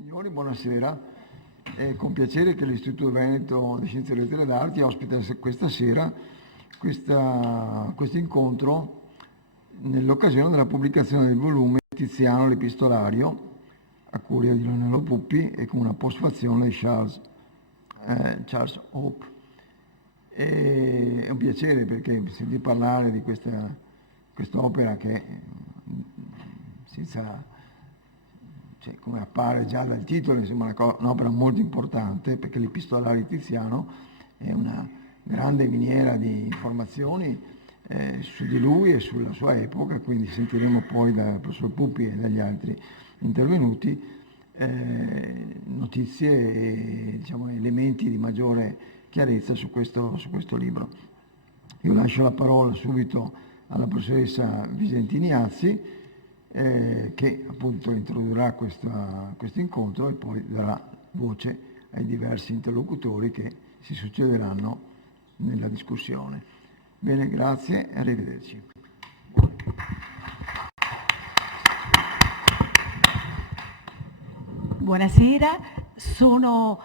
Signori, buonasera. È con piacere che l'Istituto Veneto di Scienze e Lettere d'Arte ospita questa sera questo incontro nell'occasione della pubblicazione del volume Tiziano l'Epistolario, a cura di Lionello Puppi e con una postfazione di Charles Hope. È un piacere perché sentire parlare di quest'opera che senza... come appare già dal titolo, insomma, un'opera molto importante, perché l'Epistolario di Tiziano è una grande miniera di informazioni su di lui e sulla sua epoca, quindi sentiremo poi dal professor Puppi e dagli altri intervenuti notizie e elementi di maggiore chiarezza su questo libro. Io lascio la parola subito alla professoressa Visentini Azzi, che appunto introdurrà questo incontro e poi darà voce ai diversi interlocutori che si succederanno nella discussione. Bene, grazie e arrivederci. Buonasera, sono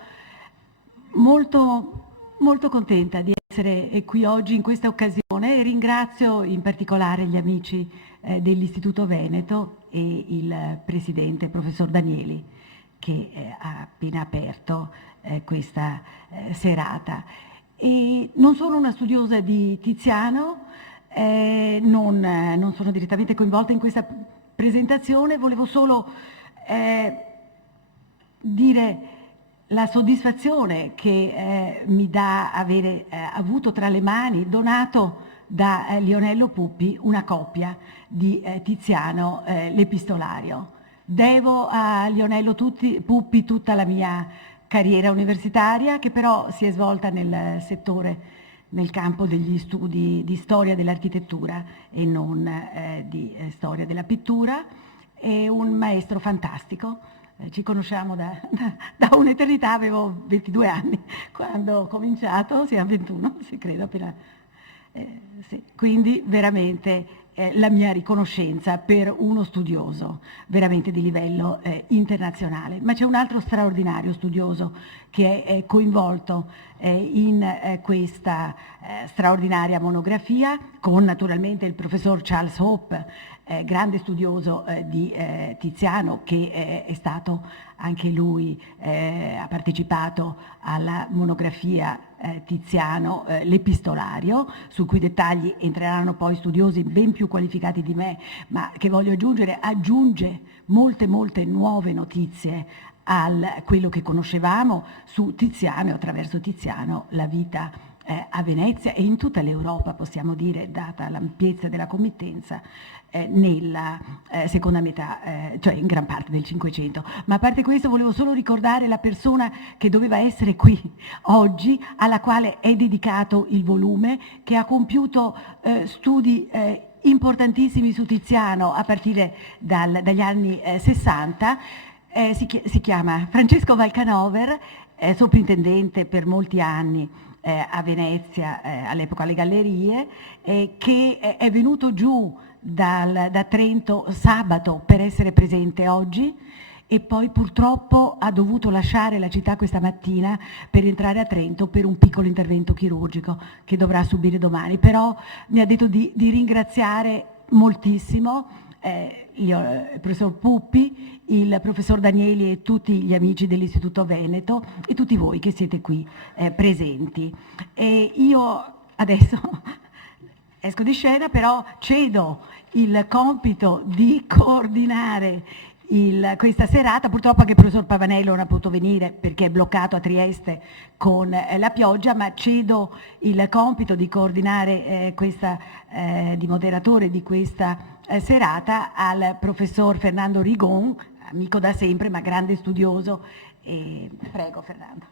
molto contenta di essere qui oggi in questa occasione e ringrazio in particolare gli amici dell'Istituto Veneto e il presidente, professor Danieli, che ha appena aperto questa serata. E non sono una studiosa di Tiziano, non sono direttamente coinvolta in questa presentazione, volevo solo dire la soddisfazione che mi dà avere avuto tra le mani, donato da Lionello Puppi, una copia di Tiziano l'Epistolario. Devo a Lionello Puppi tutta la mia carriera universitaria, che però si è svolta nel campo degli studi di storia dell'architettura e non di storia della pittura. È un maestro fantastico. Ci conosciamo da un'eternità, avevo 22 anni quando ho cominciato, siamo 21, si credo appena. Sì. Quindi veramente la mia riconoscenza per uno studioso veramente di livello internazionale. Ma c'è un altro straordinario studioso che è coinvolto in questa straordinaria monografia, con naturalmente il professor Charles Hope, grande studioso di Tiziano, che è stato anche lui, ha partecipato alla monografia Tiziano l'Epistolario, su cui dettagli entreranno poi studiosi ben più qualificati di me, ma che voglio aggiunge molte nuove notizie a quello che conoscevamo su Tiziano e attraverso Tiziano la vita a Venezia e in tutta l'Europa, possiamo dire, data l'ampiezza della committenza nella seconda metà, cioè in gran parte del Cinquecento. Ma a parte questo volevo solo ricordare la persona che doveva essere qui oggi, alla quale è dedicato il volume, che ha compiuto studi importantissimi su Tiziano a partire dagli anni 60. Si chiama Francesco Valcanover, soprintendente per molti anni a Venezia, all'epoca alle Gallerie, che è venuto giù da Trento sabato per essere presente oggi e poi purtroppo ha dovuto lasciare la città questa mattina per entrare a Trento per un piccolo intervento chirurgico che dovrà subire domani. Però mi ha detto di ringraziare moltissimo il professor Puppi, il professor Danieli e tutti gli amici dell'Istituto Veneto e tutti voi che siete qui presenti. E io adesso esco di scena, però cedo il compito di coordinare questa serata. Purtroppo anche il professor Pavanello non ha potuto venire perché è bloccato a Trieste con la pioggia, ma cedo il compito di coordinare di moderatore di questa serata al professor Fernando Rigon, amico da sempre ma grande studioso. Prego Fernando.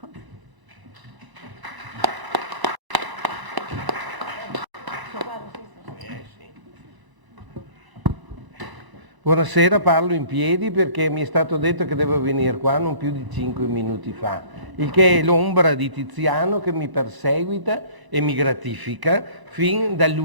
Buonasera, parlo in piedi perché mi è stato detto che devo venire qua non più di 5 minuti fa, il che è l'ombra di Tiziano che mi perseguita e mi gratifica fin dal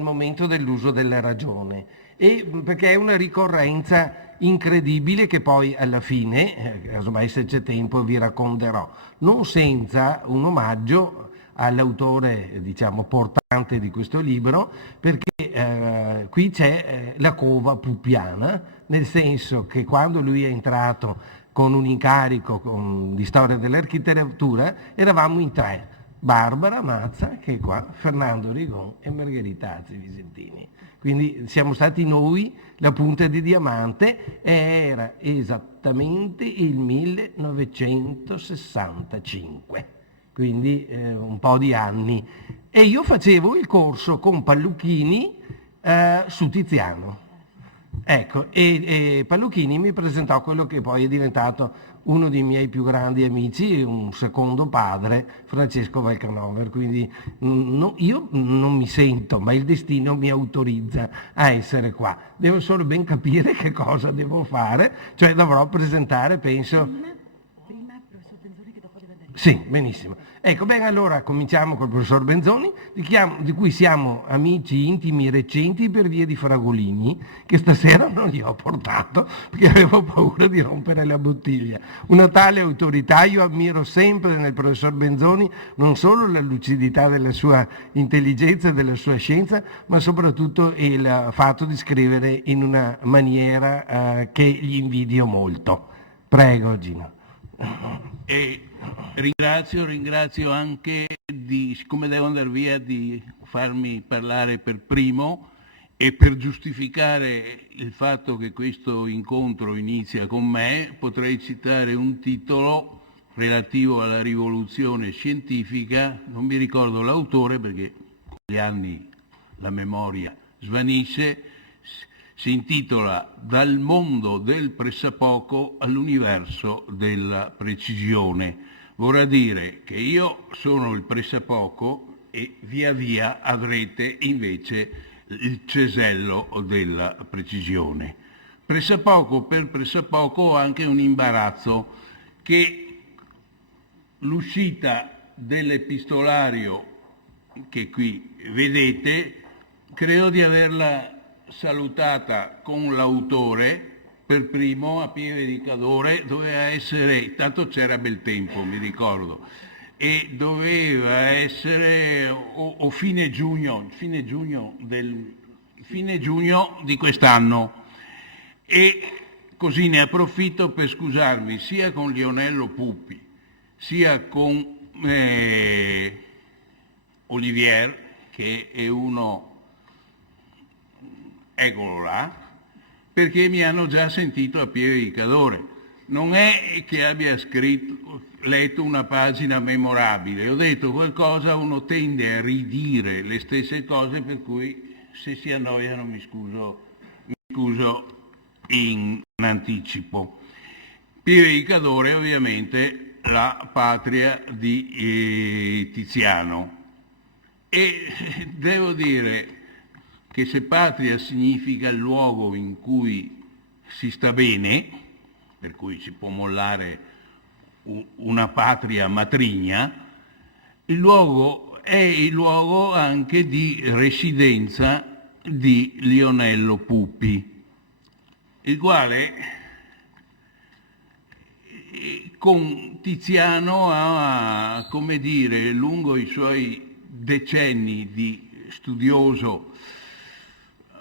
momento dell'uso della ragione. e perché è una ricorrenza incredibile che poi alla fine, casomai se c'è tempo, vi racconterò, non senza un omaggio all'autore, diciamo, portante di questo libro, perché qui c'è la cova puppiana, nel senso che quando lui è entrato con un incarico di storia dell'architettura, eravamo in tre: Barbara Mazza, che è qua, Fernando Rigon e Margherita Azzi Visentini. Quindi siamo stati noi la punta di diamante, e era esattamente il 1965, quindi un po' di anni. E io facevo il corso con Palluchini su Tiziano. Ecco, e Palluchini mi presentò quello che poi è diventato uno dei miei più grandi amici, un secondo padre, Francesco Valcanover. Quindi io non mi sento, ma il destino mi autorizza a essere qua. Devo solo ben capire che cosa devo fare, cioè dovrò presentare, penso... Prima il professor Benzoni, che dopo deve andare. Sì, benissimo. Ecco, bene, allora cominciamo col professor Benzoni, di cui siamo amici intimi recenti per via di Fragolini, che stasera non gli ho portato perché avevo paura di rompere la bottiglia. Una tale autorità io ammiro sempre nel professor Benzoni, non solo la lucidità della sua intelligenza e della sua scienza, ma soprattutto il fatto di scrivere in una maniera che gli invidio molto. Prego, Gino. E ringrazio anche, siccome devo andare via, di farmi parlare per primo, e per giustificare il fatto che questo incontro inizia con me potrei citare un titolo relativo alla rivoluzione scientifica, non mi ricordo l'autore perché con gli anni la memoria svanisce. Si intitola Dal mondo del pressapoco all'universo della precisione. Vorrà dire che io sono il pressapoco e via via avrete invece il cesello della precisione. Pressapoco per pressapoco ho anche un imbarazzo, che l'uscita dell'epistolario che qui vedete credo di averla salutata con l'autore per primo a piede di cadore. Doveva essere, tanto c'era bel tempo, mi ricordo, e doveva essere o fine giugno di quest'anno, e così ne approfitto per scusarmi sia con Lionello Puppi sia con Olivier, che è uno, eccolo là, perché mi hanno già sentito a piede di cadore. Non è che abbia letto una pagina memorabile, ho detto qualcosa, uno tende a ridire le stesse cose, per cui se si annoiano mi scuso in anticipo. Pieve di Cadore ovviamente la patria di Tiziano, e devo dire che se patria significa il luogo in cui si sta bene, per cui si può mollare una patria matrigna, il luogo è il luogo anche di residenza di Lionello Puppi, il quale con Tiziano ha, come dire, lungo i suoi decenni di studioso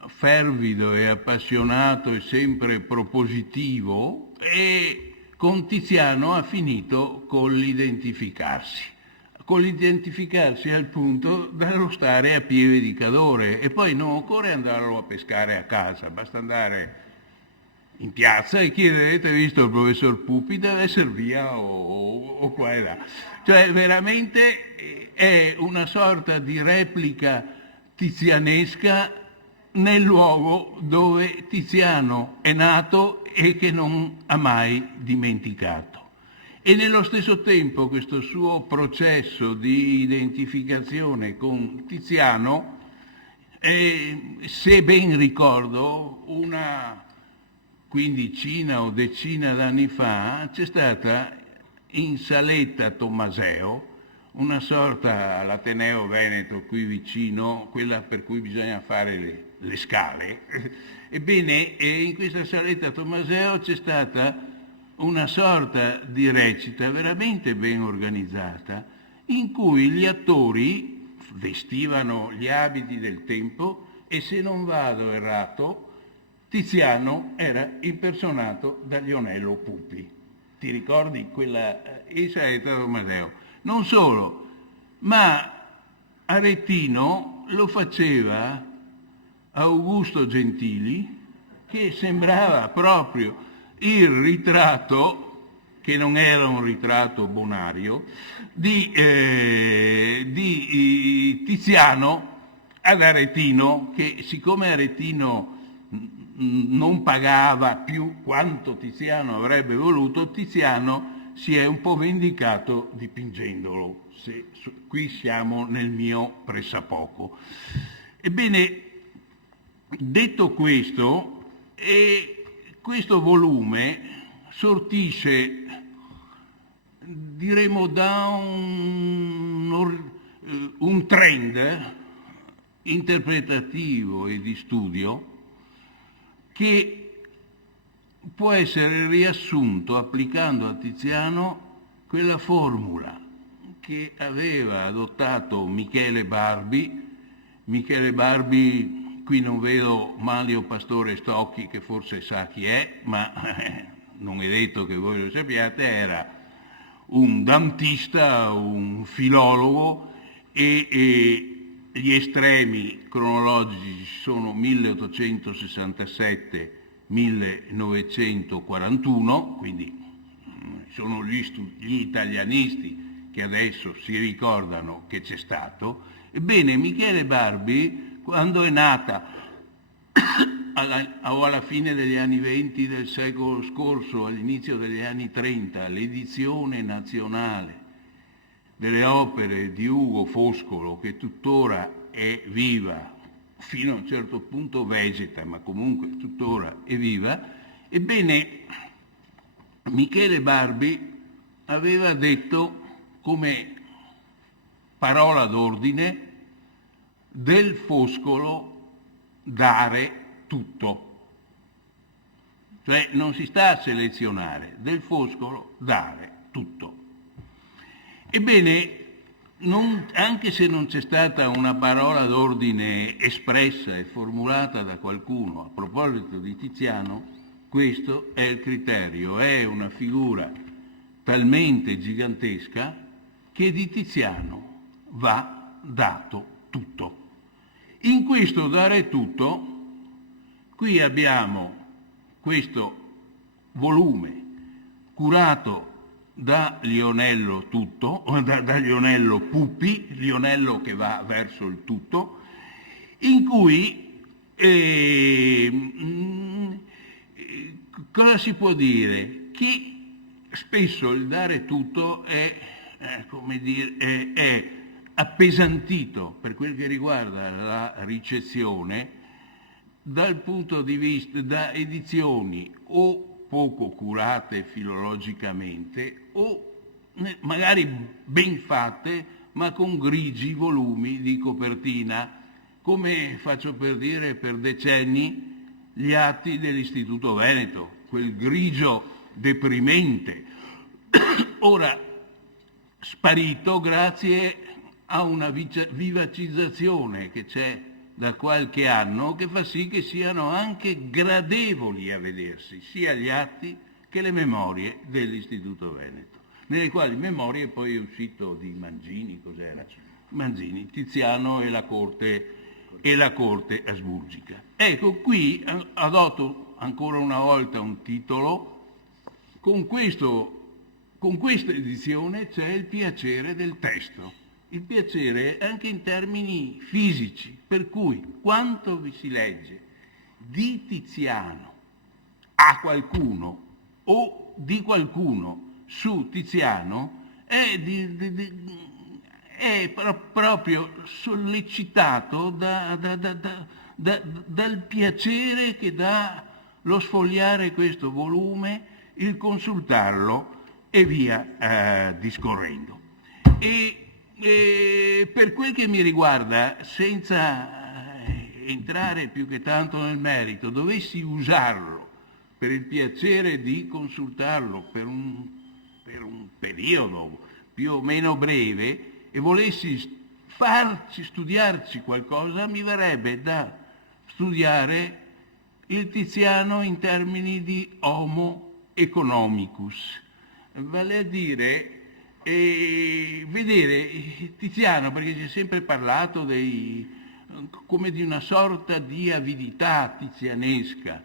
fervido e appassionato e sempre propositivo, e con Tiziano ha finito con l'identificarsi al punto da stare a piede di cadore, e poi non occorre andarlo a pescare a casa, basta andare in piazza e chiedere: avete visto il professor Puppi? Deve essere via o qua e là. Cioè veramente è una sorta di replica tizianesca nel luogo dove Tiziano è nato e che non ha mai dimenticato. E nello stesso tempo questo suo processo di identificazione con Tiziano, se ben ricordo, una quindicina o decina d'anni fa c'è stata in Saletta Tommaseo, una sorta all'Ateneo Veneto qui vicino, quella per cui bisogna fare le scale. Ebbene, in questa saletta Tommaseo c'è stata una sorta di recita veramente ben organizzata, in cui gli attori vestivano gli abiti del tempo e, se non vado errato, Tiziano era impersonato da Lionello Pupi. Ti ricordi quella saletta Tommaseo? Non solo, ma Aretino lo faceva Augusto Gentili, che sembrava proprio il ritratto, che non era un ritratto bonario, di Tiziano ad Aretino, che siccome Aretino non pagava più quanto Tiziano avrebbe voluto, Tiziano si è un po' vendicato dipingendolo. Qui siamo nel mio pressapoco. Ebbene, detto questo, questo volume sortisce, diremo, da un trend interpretativo e di studio che può essere riassunto applicando a Tiziano quella formula che aveva adottato Michele Barbi. Michele Barbi, qui non vedo Manlio Pastore Stocchi, che forse sa chi è, ma non è detto che voi lo sappiate, era un dantista, un filologo, e gli estremi cronologici sono 1867-1941, quindi sono gli italianisti che adesso si ricordano che c'è stato. Ebbene, Michele Barbi, quando è nata alla fine degli anni 20 del secolo scorso, all'inizio degli anni 30, l'edizione nazionale delle opere di Ugo Foscolo, che tuttora è viva, fino a un certo punto vegeta, ma comunque tuttora è viva, ebbene Michele Barbi aveva detto come parola d'ordine: del Foscolo dare tutto. Cioè non si sta a selezionare, del Foscolo dare tutto. Ebbene, anche se non c'è stata una parola d'ordine espressa e formulata da qualcuno a proposito di Tiziano, questo è il criterio, è una figura talmente gigantesca che di Tiziano va dato tutto. In questo dare tutto, qui abbiamo questo volume curato da Lionello da Lionello Pupi, Lionello che va verso il tutto, in cui cosa si può dire? Che spesso il dare tutto è appesantito per quel che riguarda la ricezione dal punto di vista da edizioni o poco curate filologicamente o magari ben fatte ma con grigi volumi di copertina, come faccio per dire per decenni gli atti dell'Istituto Veneto, quel grigio deprimente, ora sparito grazie a una vivacizzazione che c'è da qualche anno, che fa sì che siano anche gradevoli a vedersi, sia gli atti che le memorie dell'Istituto Veneto, nelle quali memorie poi è uscito di Mangini, cos'era? Mangini, Tiziano e la corte asburgica. Ecco, qui adotto ancora una volta un titolo, con questa edizione c'è il piacere del testo. Il piacere anche in termini fisici, per cui quanto vi si legge di Tiziano a qualcuno o di qualcuno su Tiziano è proprio sollecitato dal piacere che dà lo sfogliare questo volume, il consultarlo e via discorrendo. E per quel che mi riguarda, senza entrare più che tanto nel merito, dovessi usarlo per il piacere di consultarlo per un periodo più o meno breve e volessi studiarci qualcosa, mi verrebbe da studiare il Tiziano in termini di homo economicus, vale a dire vedere Tiziano, perché si è sempre parlato come di una sorta di avidità tizianesca.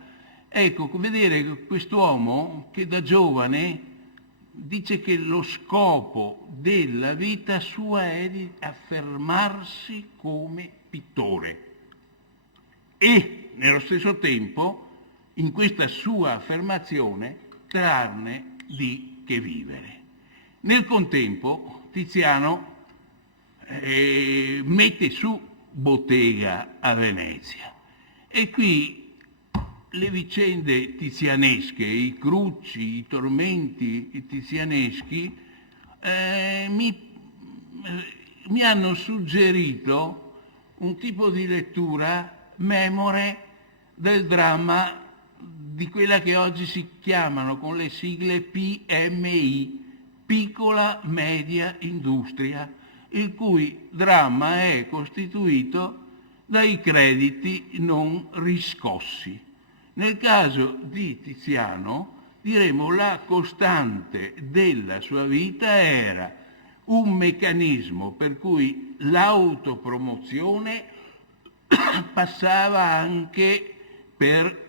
Ecco, vedere quest'uomo che da giovane dice che lo scopo della vita sua è di affermarsi come pittore e nello stesso tempo in questa sua affermazione trarne di che vivere. Nel contempo Tiziano mette su bottega a Venezia e qui le vicende tizianesche, i crucci, i tormenti tizianeschi mi hanno suggerito un tipo di lettura memore del dramma di quella che oggi si chiamano con le sigle PMI, piccola media industria, il cui dramma è costituito dai crediti non riscossi. Nel caso di Tiziano, diremo la costante della sua vita era un meccanismo per cui l'autopromozione passava anche per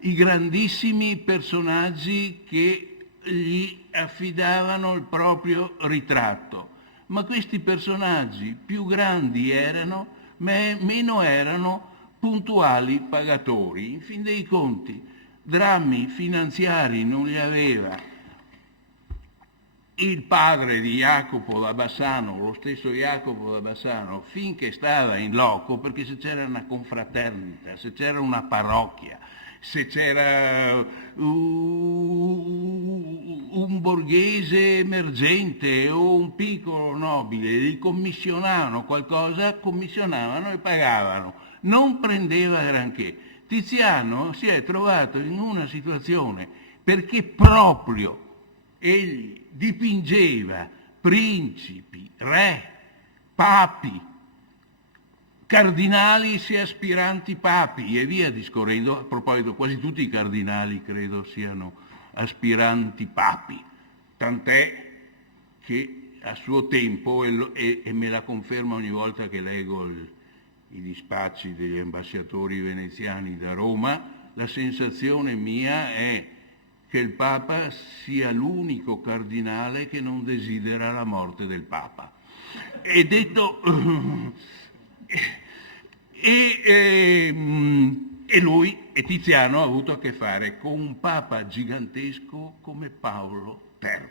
i grandissimi personaggi che gli affidavano il proprio ritratto, ma questi personaggi più grandi erano, meno erano puntuali pagatori. In fin dei conti, drammi finanziari non li aveva il padre di Jacopo da Bassano, lo stesso Jacopo da Bassano, finché stava in loco, perché se c'era una confraternita, se c'era una parrocchia, se c'era un borghese emergente o un piccolo nobile, gli commissionavano qualcosa, commissionavano e pagavano, non prendeva granché. Tiziano si è trovato in una situazione perché proprio egli dipingeva principi, re, papi, cardinali e aspiranti papi e via discorrendo. A proposito, quasi tutti i cardinali credo siano aspiranti papi, tant'è che a suo tempo, e me la conferma ogni volta che leggo i dispacci degli ambasciatori veneziani da Roma, la sensazione mia è che il Papa sia l'unico cardinale che non desidera la morte del Papa. E detto... E lui, e Tiziano, ha avuto a che fare con un Papa gigantesco come Paolo III.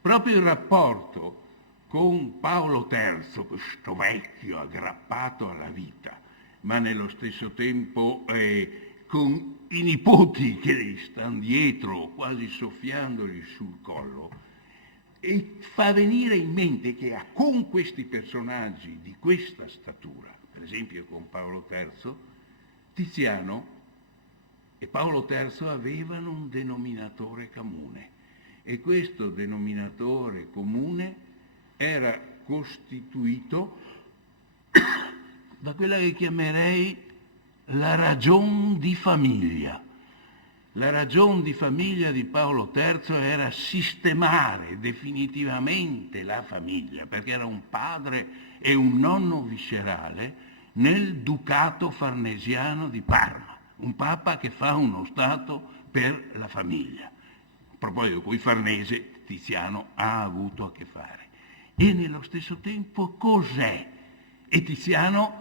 Proprio il rapporto con Paolo III, questo vecchio aggrappato alla vita, ma nello stesso tempo con i nipoti che gli stanno dietro, quasi soffiandogli sul collo, e fa venire in mente che con questi personaggi di questa statura, per esempio con Paolo III, Tiziano e Paolo III avevano un denominatore comune e questo denominatore comune era costituito da quella che chiamerei la ragion di famiglia. La ragion di famiglia di Paolo III era sistemare definitivamente la famiglia, perché era un padre e un nonno viscerale nel ducato farnesiano di Parma, un papa che fa uno stato per la famiglia. A proposito, con i Farnese Tiziano ha avuto a che fare. E nello stesso tempo cos'è? E Tiziano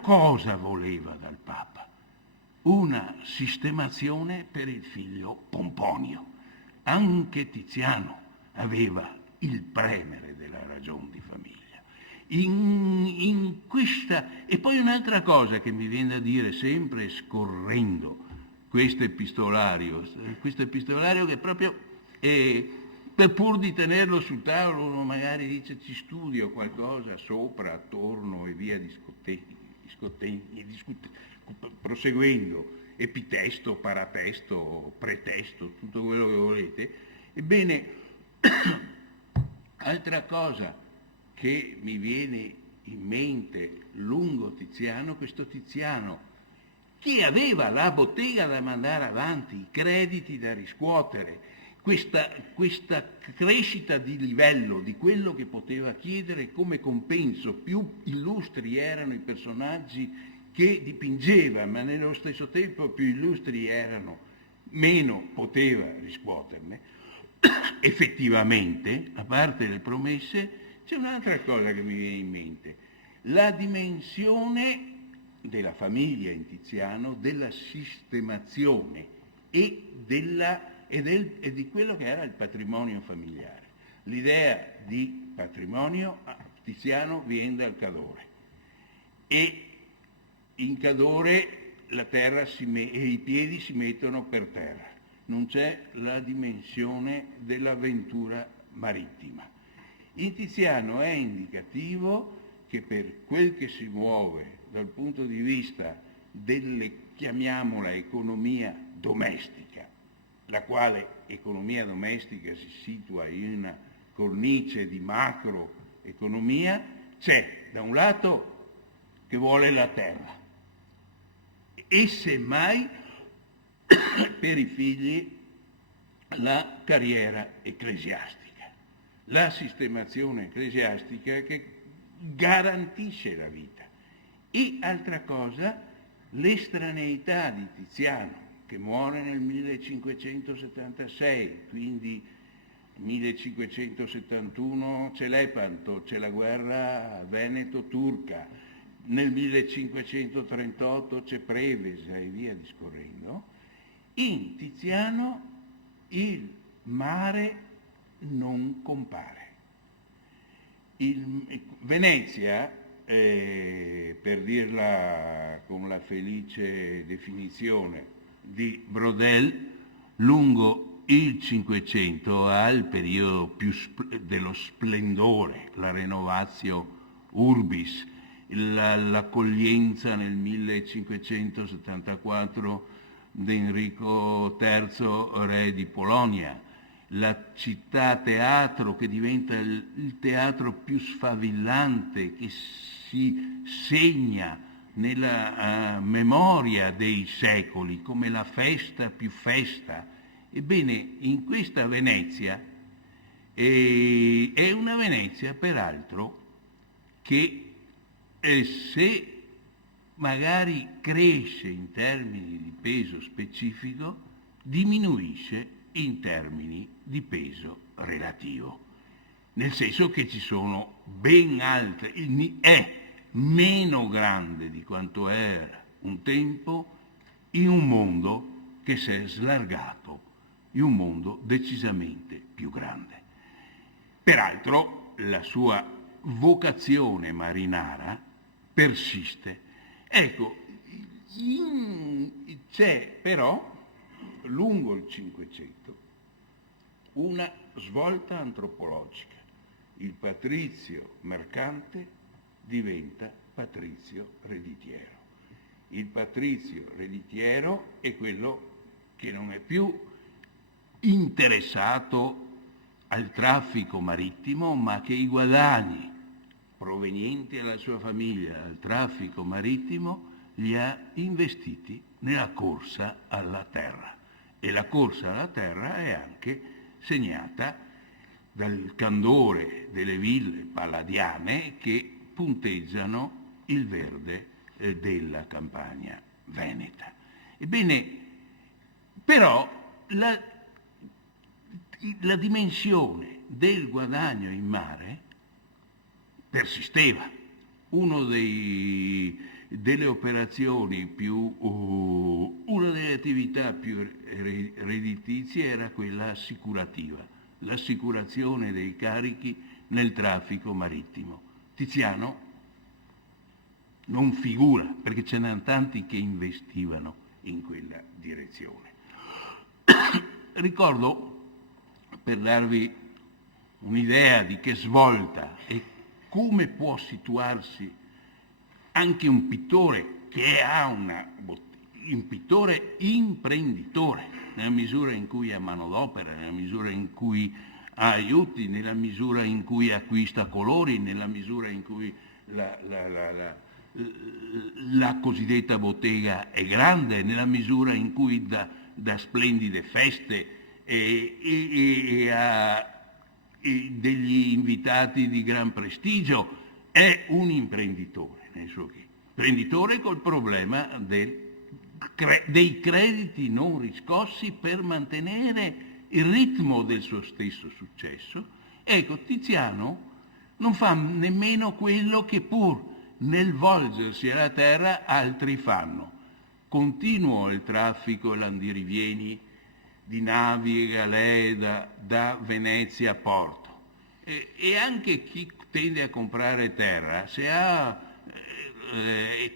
cosa voleva dal Papa? Una sistemazione per il figlio Pomponio. Anche Tiziano aveva il premere della ragion di famiglia. In questa... E poi un'altra cosa che mi viene da dire sempre scorrendo questo epistolario che proprio per pur di tenerlo sul tavolo uno magari dice ci studio qualcosa sopra, attorno e via proseguendo, epitesto, paratesto, pretesto, tutto quello che volete. Ebbene, altra cosa che mi viene in mente lungo Tiziano, questo Tiziano che aveva la bottega da mandare avanti, i crediti da riscuotere, questa crescita di livello di quello che poteva chiedere come compenso, più illustri erano i personaggi che dipingeva, ma nello stesso tempo più illustri erano, meno poteva riscuoterne. Effettivamente, a parte le promesse, c'è un'altra cosa che mi viene in mente, la dimensione della famiglia in Tiziano, della sistemazione e di quello che era il patrimonio familiare. L'idea di patrimonio a Tiziano viene dal Cadore e in Cadore la terra e i piedi si mettono per terra, non c'è la dimensione dell'avventura marittima. In Tiziano è indicativo che per quel che si muove dal punto di vista chiamiamola economia domestica, la quale economia domestica si situa in una cornice di macroeconomia, c'è da un lato che vuole la terra e semmai per i figli la carriera ecclesiastica, la sistemazione ecclesiastica che garantisce la vita. E altra cosa, l'estraneità di Tiziano, che muore nel 1576, quindi 1571 c'è Lepanto, c'è la guerra veneto-turca, nel 1538 c'è Prevesa e via discorrendo. In Tiziano il mare non compare. Venezia, per dirla con la felice definizione di Brodel, lungo il Cinquecento ha il periodo più dello splendore, la renovatio urbis, l'accoglienza nel 1574 di Enrico III, re di Polonia, la città teatro che diventa il teatro più sfavillante, che si segna nella memoria dei secoli come la festa più festa. Ebbene, in questa Venezia, è una Venezia peraltro che se magari cresce in termini di peso specifico, diminuisce in termini di peso relativo, nel senso che ci sono ben altre, è meno grande di quanto era un tempo in un mondo che si è slargato, in un mondo decisamente più grande. Peraltro la sua vocazione marinara persiste. Ecco, c'è però lungo il Cinquecento una svolta antropologica. Il patrizio mercante diventa patrizio redditiero. Il patrizio redditiero è quello che non è più interessato al traffico marittimo, ma che i guadagni provenienti dalla sua famiglia dal traffico marittimo li ha investiti nella corsa alla terra. E la corsa alla terra è anche segnata dal candore delle ville palladiane che punteggiano il verde della campagna veneta. Ebbene, però la dimensione del guadagno in mare persisteva. Una delle operazioni una delle attività più redditizie era quella assicurativa, l'assicurazione dei carichi nel traffico marittimo. Tiziano non figura, perché ce n'erano tanti che investivano in quella direzione. Ricordo, per darvi un'idea di che svolta e come può situarsi anche un pittore che ha un pittore imprenditore, nella misura in cui ha manodopera, nella misura in cui ha aiuti, nella misura in cui acquista colori, nella misura in cui la cosiddetta bottega è grande, nella misura in cui da splendide feste e degli invitati di gran prestigio, è un imprenditore nel suo chi. Imprenditore col problema dei crediti non riscossi per mantenere il ritmo del suo stesso successo. Ecco, Tiziano non fa nemmeno quello che pur nel volgersi alla terra altri fanno. Continuo il traffico e l'andirivieni di navi e galee da Venezia a Porto. E anche chi tende a comprare terra,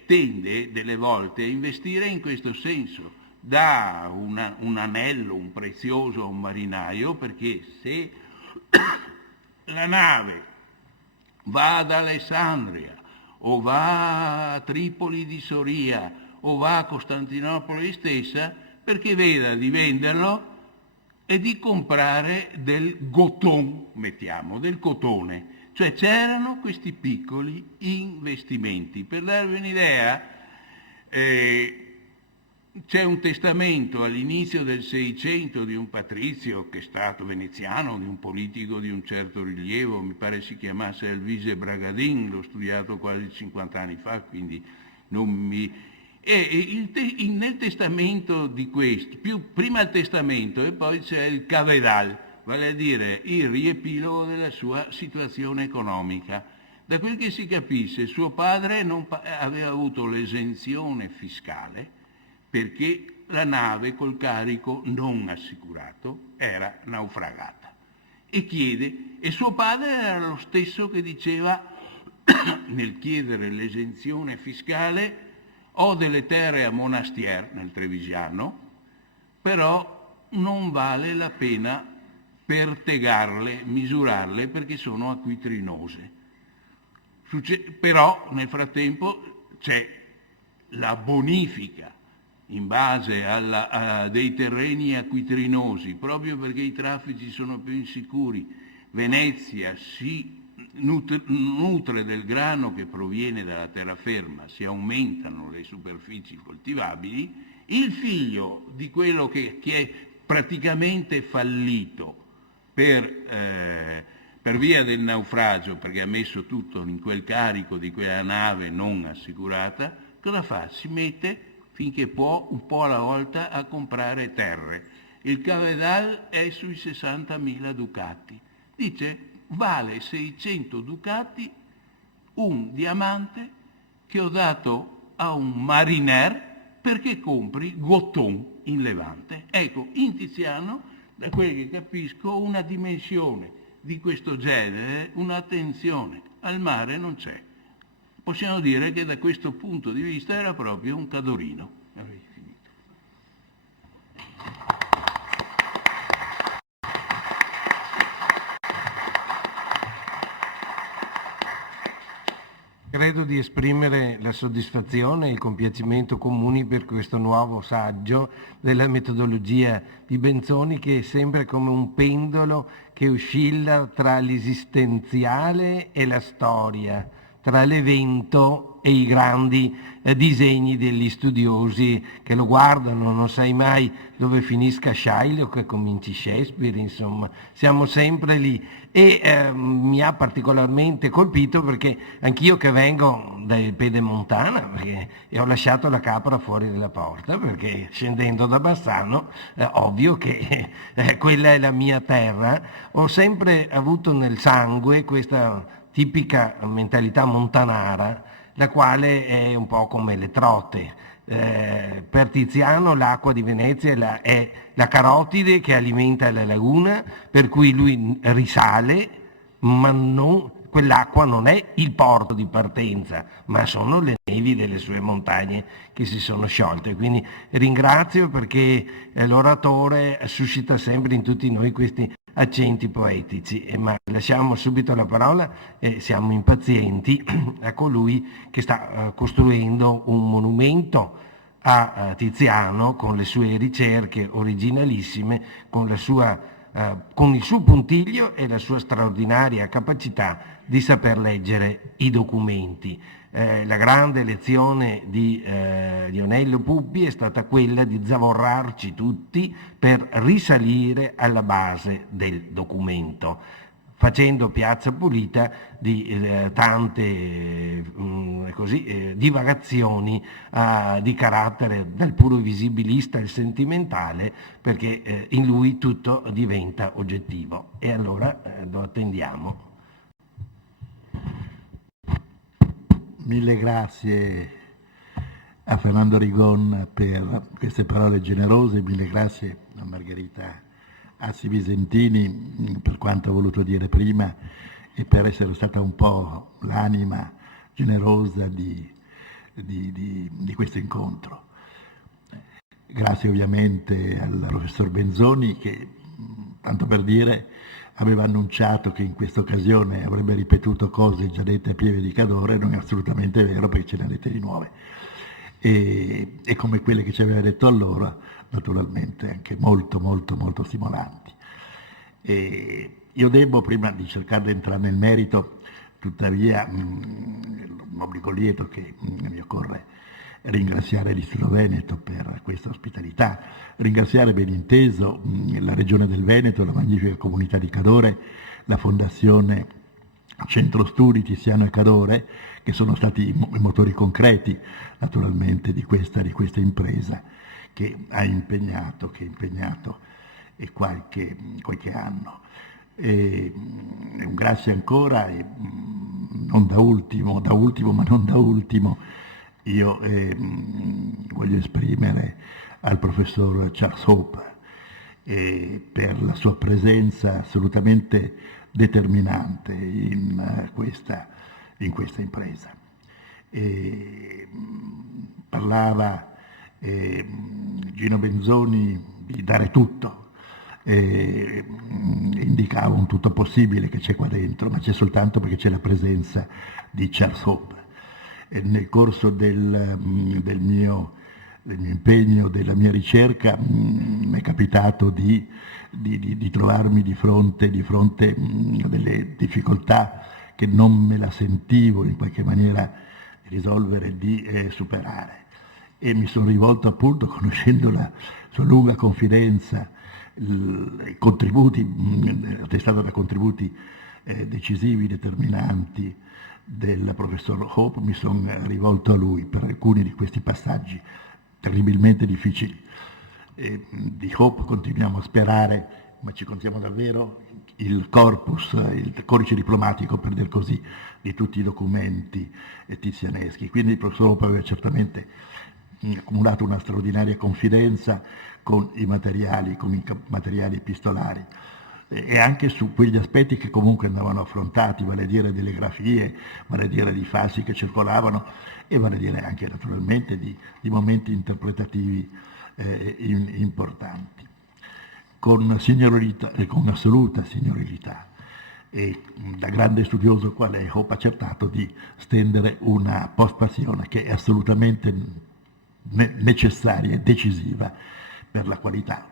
tende delle volte a investire in questo senso. Dà un anello, un prezioso a un marinaio, perché se la nave va ad Alessandria o va a Tripoli di Soria o va a Costantinopoli stessa, perché veda di venderlo e di comprare del goton, mettiamo, del cotone. Cioè c'erano questi piccoli investimenti. Per darvi un'idea, c'è un testamento all'inizio del Seicento di un patrizio che è stato veneziano, di un politico di un certo rilievo, mi pare si chiamasse Elvise Bragadin, l'ho studiato quasi 50 anni fa, quindi non mi... nel testamento di questo, prima il testamento e poi c'è il cavedal, vale a dire il riepilogo della sua situazione economica. Da quel che si capisce, suo padre aveva avuto l'esenzione fiscale perché la nave col carico non assicurato era naufragata. E suo padre era lo stesso che diceva, nel chiedere l'esenzione fiscale, ho delle terre a Monastier, nel Trevigiano, però non vale la pena pertegarle, misurarle, perché sono acquitrinose. Però nel frattempo c'è la bonifica in base a dei terreni acquitrinosi, proprio perché i traffici sono più insicuri. Venezia si nutre del grano che proviene dalla terraferma, si aumentano le superfici coltivabili. Il figlio di quello che è praticamente fallito per via del naufragio, perché ha messo tutto in quel carico di quella nave non assicurata, cosa fa? Si mette finché può, un po' alla volta, a comprare terre. Il cavedal è sui 60.000 ducati. Dice, vale 600 ducati un diamante che ho dato a un mariner perché compri Goton in Levante. Ecco, in Tiziano, da quel che capisco, una dimensione di questo genere, un'attenzione al mare non c'è. Possiamo dire che da questo punto di vista era proprio un Cadorino. Avrei finito. Credo di esprimere la soddisfazione e il compiacimento comuni per questo nuovo saggio della metodologia di Benzoni, che sembra come un pendolo che oscilla tra l'esistenziale e la storia, tra l'evento e i grandi disegni degli studiosi che lo guardano. Non sai mai dove finisca Shylock e cominci Shakespeare, insomma, siamo sempre lì. E mi ha particolarmente colpito perché anch'io, che vengo dai Pedemontana, perché ho lasciato la capra fuori dalla porta, perché scendendo da Bassano, ovvio che quella è la mia terra, ho sempre avuto nel sangue questa tipica mentalità montanara, la quale è un po' come le trote. Per Tiziano l'acqua di Venezia è la carotide che alimenta la laguna, per cui lui risale, ma non quell'acqua non è il porto di partenza, ma sono le nevi delle sue montagne che si sono sciolte. Quindi ringrazio, perché l'oratore suscita sempre in tutti noi questi accenti poetici. Ma lasciamo subito la parola, siamo impazienti, a colui che sta costruendo un monumento a Tiziano con le sue ricerche originalissime, con il suo puntiglio e la sua straordinaria capacità di saper leggere i documenti. La grande lezione di Lionello Puppi è stata quella di zavorrarci tutti per risalire alla base del documento, facendo piazza pulita di tante divagazioni di carattere dal puro visibilista al sentimentale, perché in lui tutto diventa oggettivo. E allora lo attendiamo. Mille grazie a Fernando Rigon per queste parole generose, mille grazie a Margherita Assi Visentini per quanto ha voluto dire prima e per essere stata un po' l'anima generosa di questo incontro. Grazie ovviamente al professor Benzoni che, tanto per dire, aveva annunciato che in questa occasione avrebbe ripetuto cose già dette a Pieve di Cadore. Non è assolutamente vero, perché ce ne ha dette di nuove. E come quelle che ci aveva detto allora, naturalmente anche molto molto molto stimolanti. E io devo, prima di cercare di entrare nel merito, tuttavia l'obbligo lieto che mi occorre ringraziare l'Istituto Veneto per questa ospitalità, ringraziare ben inteso la Regione del Veneto, la magnifica comunità di Cadore, la Fondazione Centro Studi Tiziano e Cadore, che sono stati i motori concreti naturalmente di questa impresa che ha impegnato qualche anno. E un grazie ancora, e non da ultimo, ma non da ultimo, io voglio esprimere al professor Charles Hope per la sua presenza assolutamente determinante in questa impresa. Parlava Gino Benzoni di dare tutto, indicava un tutto possibile che c'è qua dentro, ma c'è soltanto perché c'è la presenza di Charles Hope. Nel corso del mio impegno, della mia ricerca, mi è capitato di trovarmi di fronte a delle difficoltà che non me la sentivo in qualche maniera risolvere, di superare. E mi sono rivolto, appunto, conoscendo la sua lunga confidenza, i contributi, attestato da contributi decisivi, determinanti del professor Hope, mi sono rivolto a lui per alcuni di questi passaggi terribilmente difficili. Di Hope continuiamo a sperare, ma ci contiamo davvero, il corpus, il codice diplomatico, per dir così, di tutti i documenti tizianeschi. Quindi il professor Hope aveva certamente accumulato una straordinaria confidenza con i materiali epistolari, e anche su quegli aspetti che comunque andavano affrontati, vale a dire delle grafie, vale a dire di fasci che circolavano, e vale a dire anche naturalmente di momenti interpretativi importanti. Con signorilità, con assoluta signorilità, e da grande studioso qual è, Hope ha cercato di stendere una post-passione che è assolutamente necessaria e decisiva per la qualità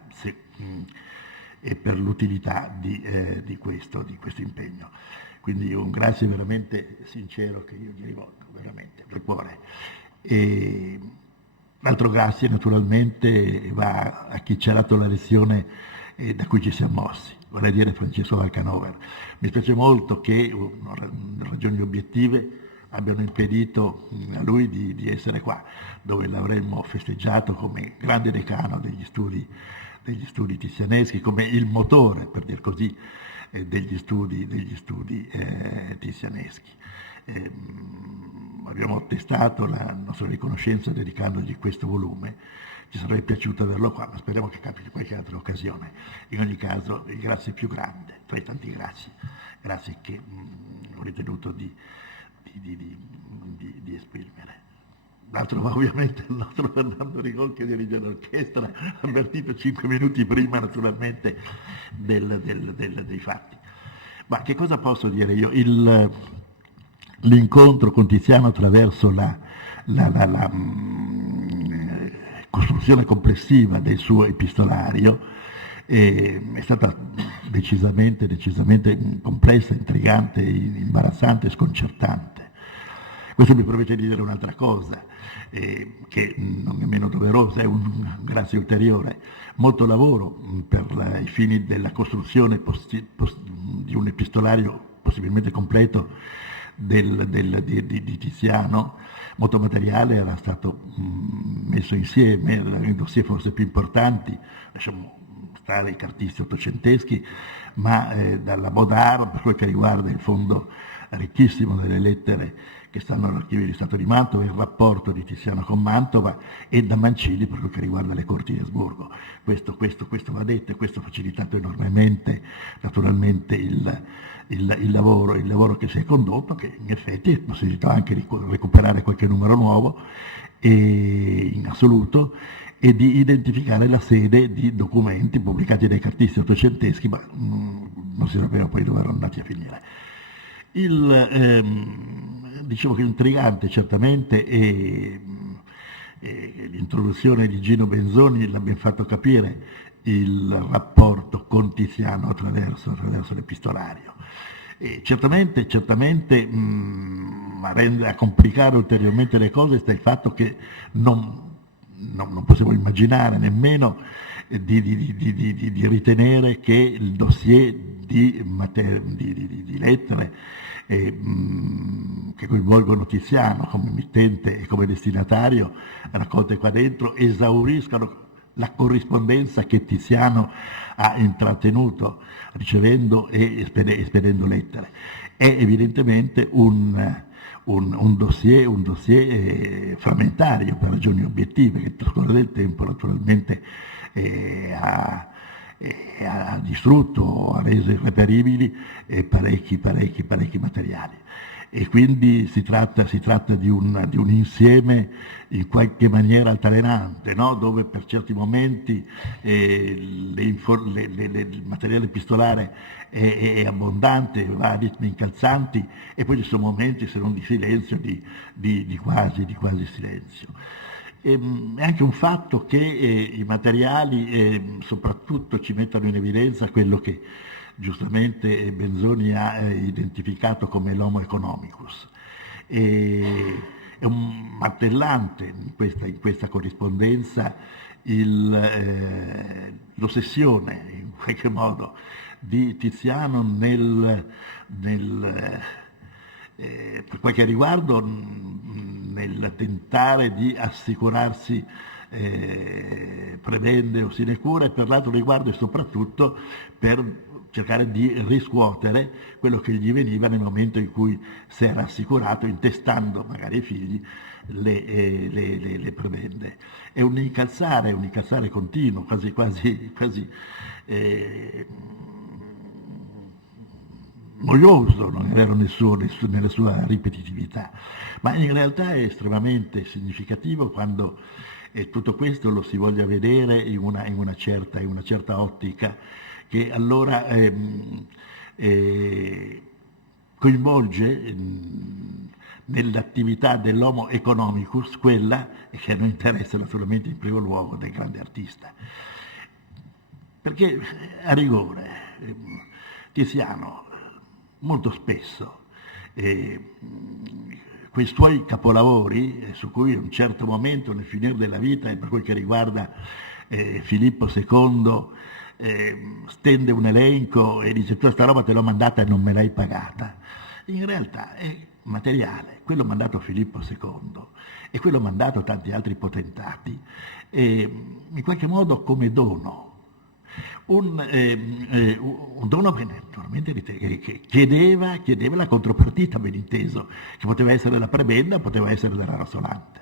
e per l'utilità di questo impegno. Quindi un grazie veramente sincero che io gli rivolgo veramente dal cuore. E l'altro grazie naturalmente va a chi ci ha dato la lezione da cui ci siamo mossi, vale a dire Francesco Valcanover. Mi spiace molto che ragioni obiettive abbiano impedito a lui di essere qua, dove l'avremmo festeggiato come grande decano degli studi tizianeschi, come il motore, per dir così, degli studi tizianeschi. Abbiamo attestato la nostra riconoscenza dedicandogli questo volume. Ci sarebbe piaciuto averlo qua, ma speriamo che capiti qualche altra occasione. In ogni caso, il grazie più grande, tra i tanti grazie che ritenuto di esprimere. L'altro, ovviamente, il nostro Fernando Rigol, che dirige l'orchestra, avvertito 5 minuti prima naturalmente dei fatti. Ma che cosa posso dire io? L'incontro con Tiziano attraverso la costruzione complessiva del suo epistolario è stata decisamente complessa, intrigante, imbarazzante, sconcertante. Questo mi permette di dire un'altra cosa, che non è meno doverosa, è un grazie ulteriore. Molto lavoro per i fini della costruzione di un epistolario possibilmente completo di Tiziano, molto materiale era stato messo insieme, i dossier forse più importanti, lasciamo stare i cartisti ottocenteschi, ma dalla Bodar, per quel che riguarda il fondo ricchissimo delle lettere che stanno all'archivio di Stato di Mantova, il rapporto di Tiziano con Mantova, e da Mancini per quel che riguarda le corti di Asburgo. Questo va detto, e questo ha facilitato enormemente naturalmente il lavoro che si è condotto, che in effetti è possibilità anche di recuperare qualche numero nuovo in assoluto, e di identificare la sede di documenti pubblicati dai cartisti ottocenteschi, ma non si sapeva poi dove erano andati a finire. Dicevo che intrigante certamente, e l'introduzione di Gino Benzoni l'ha ben fatto capire, il rapporto con Tiziano attraverso l'epistolario. E certamente a complicare ulteriormente le cose sta il fatto che non possiamo immaginare nemmeno di ritenere che il dossier di lettere che coinvolgono Tiziano come emittente e come destinatario raccolte qua dentro esauriscano la corrispondenza che Tiziano ha intrattenuto ricevendo e spedendo lettere. È evidentemente un dossier frammentario per ragioni obiettive, che nel trascorso del tempo naturalmente ha distrutto, ha reso irreperibili parecchi materiali. E quindi si tratta di un insieme in qualche maniera altalenante, no? Dove per certi momenti il materiale epistolare è abbondante, va a ritmi incalzanti, e poi ci sono momenti, se non di silenzio, di quasi silenzio. È anche un fatto che i materiali soprattutto ci mettono in evidenza quello che giustamente Benzoni ha identificato come l'homo economicus. È un martellante in questa corrispondenza l'ossessione, in qualche modo, di Tiziano per qualche riguardo nel tentare di assicurarsi prebende o sinecure, e per l'altro riguardo e soprattutto per cercare di riscuotere quello che gli veniva nel momento in cui si era assicurato, intestando magari ai figli le prebende. È un incalzare continuo, quasi noioso, non è vero, nella sua ripetitività, ma in realtà è estremamente significativo quando tutto questo lo si voglia vedere in una certa ottica, che allora coinvolge nell'attività dell'homo economicus quella che non interessa naturalmente in primo luogo del grande artista. Perché a rigore Tiziano molto spesso quei suoi capolavori, su cui a un certo momento nel finire della vita, e per quel che riguarda Filippo II, stende un elenco e dice: questa roba te l'ho mandata e non me l'hai pagata. In realtà è materiale, quello mandato a Filippo II e quello mandato a tanti altri potentati, in qualche modo come dono. Un dono che naturalmente che chiedeva la contropartita, ben inteso, che poteva essere la prebenda, poteva essere la rasolante.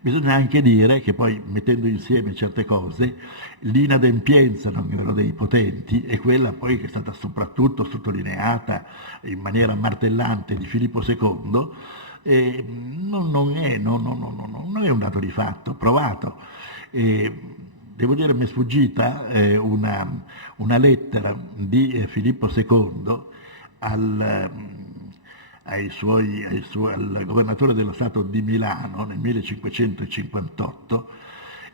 Bisogna anche dire che poi, mettendo insieme certe cose, l'inadempienza, non è vero, dei potenti è quella poi che è stata soprattutto sottolineata in maniera martellante di Filippo II, non è un dato di fatto, provato. Devo dire, mi è sfuggita una lettera di Filippo II al governatore dello Stato di Milano nel 1558,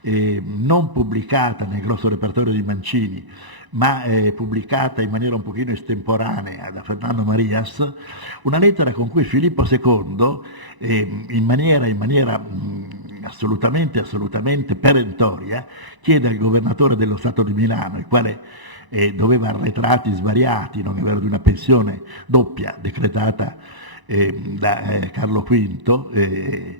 non pubblicata nel grosso repertorio di Mancini, ma pubblicata in maniera un pochino estemporanea da Fernando Marias, una lettera con cui Filippo II, in maniera assolutamente perentoria, chiede al governatore dello Stato di Milano, il quale doveva arretrati svariati, non è vero, di una pensione doppia decretata da Carlo V,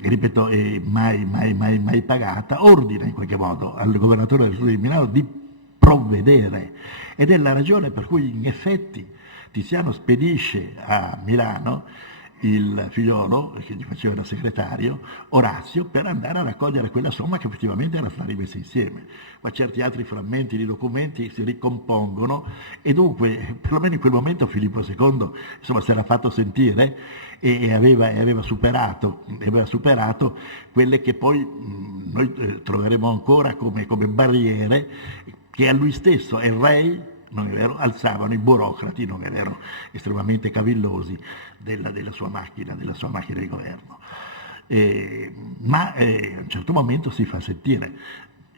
ripeto, mai pagata, ordina in qualche modo al governatore del Stato di Milano di provvedere, ed è la ragione per cui in effetti Tiziano spedisce a Milano il figliolo, che gli faceva da segretario, Orazio, per andare a raccogliere quella somma che effettivamente era stata rimessa insieme. Ma certi altri frammenti di documenti si ricompongono, e dunque, perlomeno in quel momento, Filippo II insomma si era fatto sentire e aveva superato quelle che poi noi troveremo ancora come barriere che a lui stesso e al re, non è vero, alzavano i burocrati, non è vero, estremamente cavillosi della sua macchina di governo. Ma a un certo momento si fa sentire.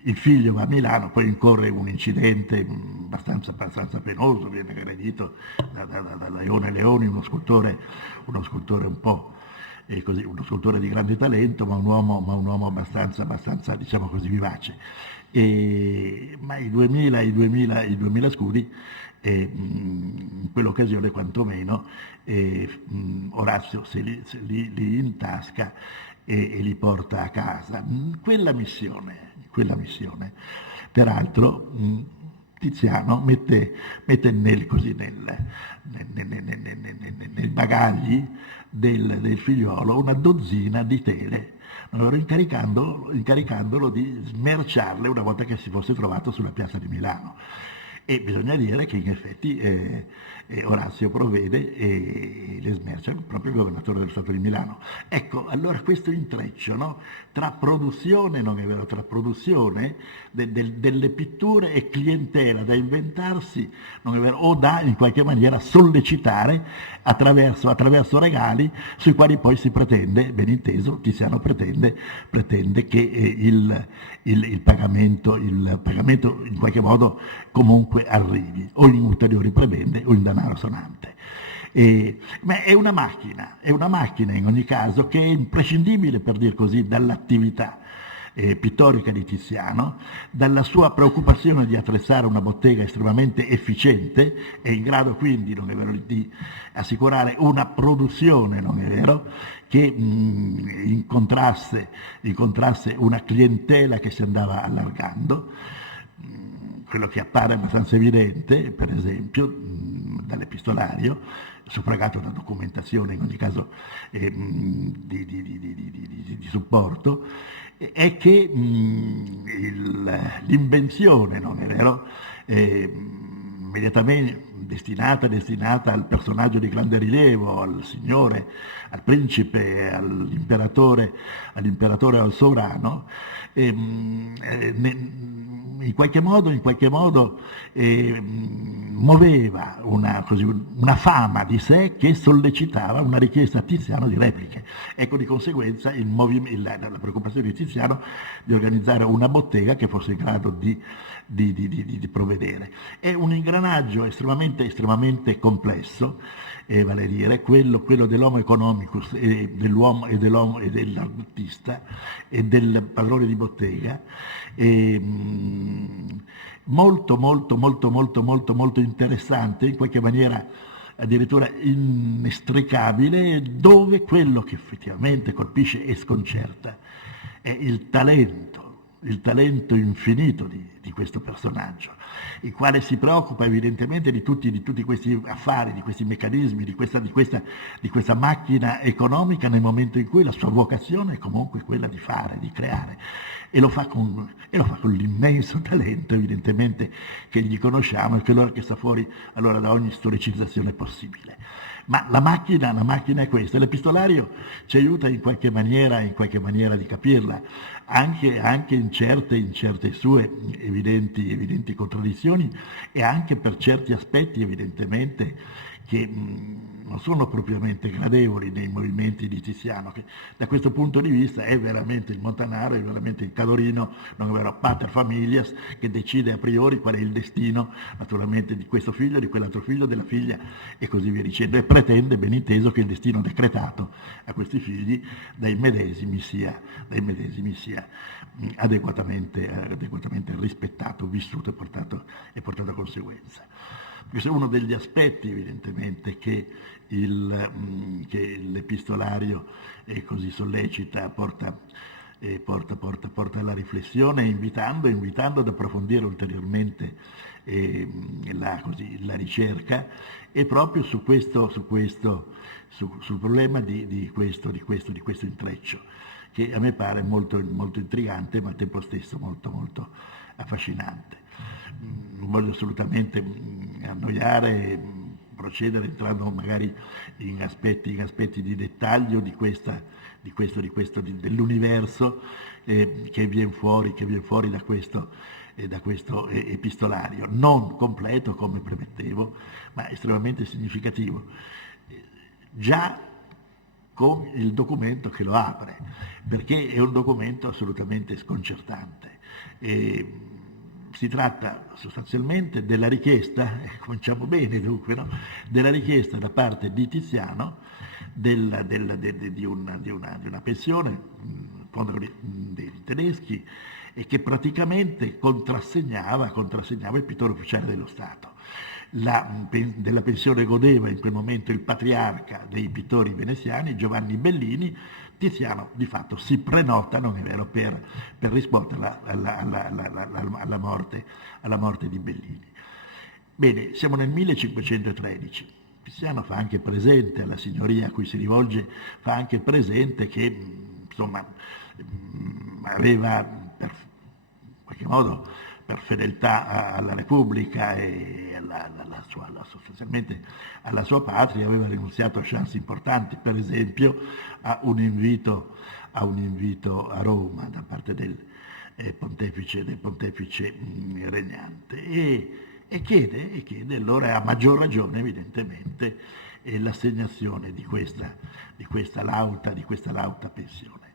Il figlio va a Milano, poi incorre un incidente abbastanza penoso, viene aggredito da Leone Leoni, uno scultore un po' così, uno scultore di grande talento, ma un uomo abbastanza diciamo così vivace. Ma i 2000 scudi, in quell'occasione quantomeno, Orazio se li intasca e li porta a casa. Quella missione, peraltro, Tiziano mette nei bagagli del figliolo una dozzina di tele, incaricandolo di smerciarle una volta che si fosse trovato sulla piazza di Milano. E bisogna dire che in effetti Orazio provvede e le smercia proprio il governatore dello Stato di Milano. Ecco, allora questo intreccio, no? Tra produzione, non è vero, tra produzione delle pitture e clientela da inventarsi, non è vero, o da in qualche maniera sollecitare attraverso regali sui quali poi si pretende, ben inteso, Tiziano pretende che il pagamento in qualche modo comunque arrivi, o in ulteriori prebende o in denaro sonante. Ma è una macchina in ogni caso che è imprescindibile, per dir così, dall'attività pittorica di Tiziano, dalla sua preoccupazione di attrezzare una bottega estremamente efficiente e in grado quindi, non è vero, di assicurare una produzione, non è vero, che incontrasse una clientela che si andava allargando. Quello che appare abbastanza evidente, per esempio, dall'epistolario, suffragato da documentazione, in ogni caso di supporto, è che l'invenzione, non è vero, immediatamente destinata al personaggio di grande rilievo, al signore, al principe, all'imperatore, al sovrano, in qualche modo muoveva una fama di sé che sollecitava una richiesta a Tiziano di repliche. Ecco, di conseguenza la preoccupazione di Tiziano di organizzare una bottega che fosse in grado di provvedere. È un ingranaggio estremamente complesso, vale a dire quello dell'homo economicus e dell'uomo e dell'artista e del padrone di bottega, molto interessante, in qualche maniera addirittura inestricabile, dove quello che effettivamente colpisce e sconcerta è il talento infinito di di questo personaggio, il quale si preoccupa evidentemente di tutti questi affari, di questi meccanismi, di questa macchina economica, nel momento in cui la sua vocazione è comunque quella di fare, di creare, e lo fa con l'immenso talento evidentemente che gli conosciamo e che sta fuori allora da ogni storicizzazione possibile. Ma la macchina è questa, l'epistolario ci aiuta in qualche maniera di capirla, anche in certe sue evidenti contraddizioni, e anche per certi aspetti evidentemente che non sono propriamente gradevoli nei movimenti di Tiziano, che da questo punto di vista è veramente il Montanaro, è veramente il Cadorino, non è vero, pater familias, che decide a priori qual è il destino naturalmente di questo figlio, di quell'altro figlio, della figlia e così via dicendo, e pretende ben inteso che il destino decretato a questi figli dai medesimi sia adeguatamente rispettato, vissuto e portato a conseguenza. Questo è uno degli aspetti evidentemente che l'epistolario così sollecita, porta alla riflessione, invitando ad approfondire ulteriormente la ricerca, e proprio sul problema di questo intreccio, che a me pare molto, molto intrigante, ma al tempo stesso molto, molto affascinante. Non voglio assolutamente annoiare, procedere entrando magari in aspetti di dettaglio dell'universo che viene fuori da questo epistolario, non completo come premettevo, ma estremamente significativo, già con il documento che lo apre, perché è un documento assolutamente sconcertante. Si tratta sostanzialmente della richiesta, cominciamo bene dunque, no? Della richiesta da parte di Tiziano di una pensione contro dei tedeschi, e che praticamente contrassegnava il pittore ufficiale dello Stato. Della pensione godeva in quel momento il patriarca dei pittori veneziani, Giovanni Bellini. Tiziano di fatto si prenota, non è vero, per rispondere alla morte di Bellini. Bene, siamo nel 1513. Tiziano fa anche presente alla signoria a cui si rivolge, fa anche presente che insomma aveva in qualche modo, per fedeltà alla Repubblica e sostanzialmente alla sua patria, aveva rinunziato a chance importanti, per esempio a un invito a Roma da parte del pontefice regnante, e chiede allora, a maggior ragione evidentemente, l'assegnazione di questa lauta pensione.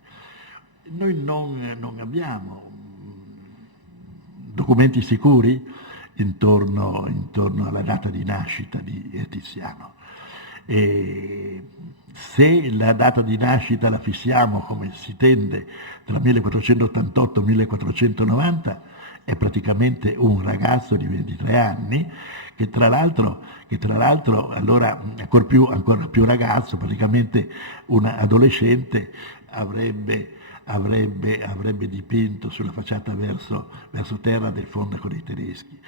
Noi non abbiamo documenti sicuri intorno alla data di nascita di Tiziano. E se la data di nascita la fissiamo come si tende tra 1488 e 1490, è praticamente un ragazzo di 23 anni che tra l'altro allora ancora più ragazzo, praticamente un adolescente, avrebbe dipinto sulla facciata verso terra del fondaco dei tedeschi.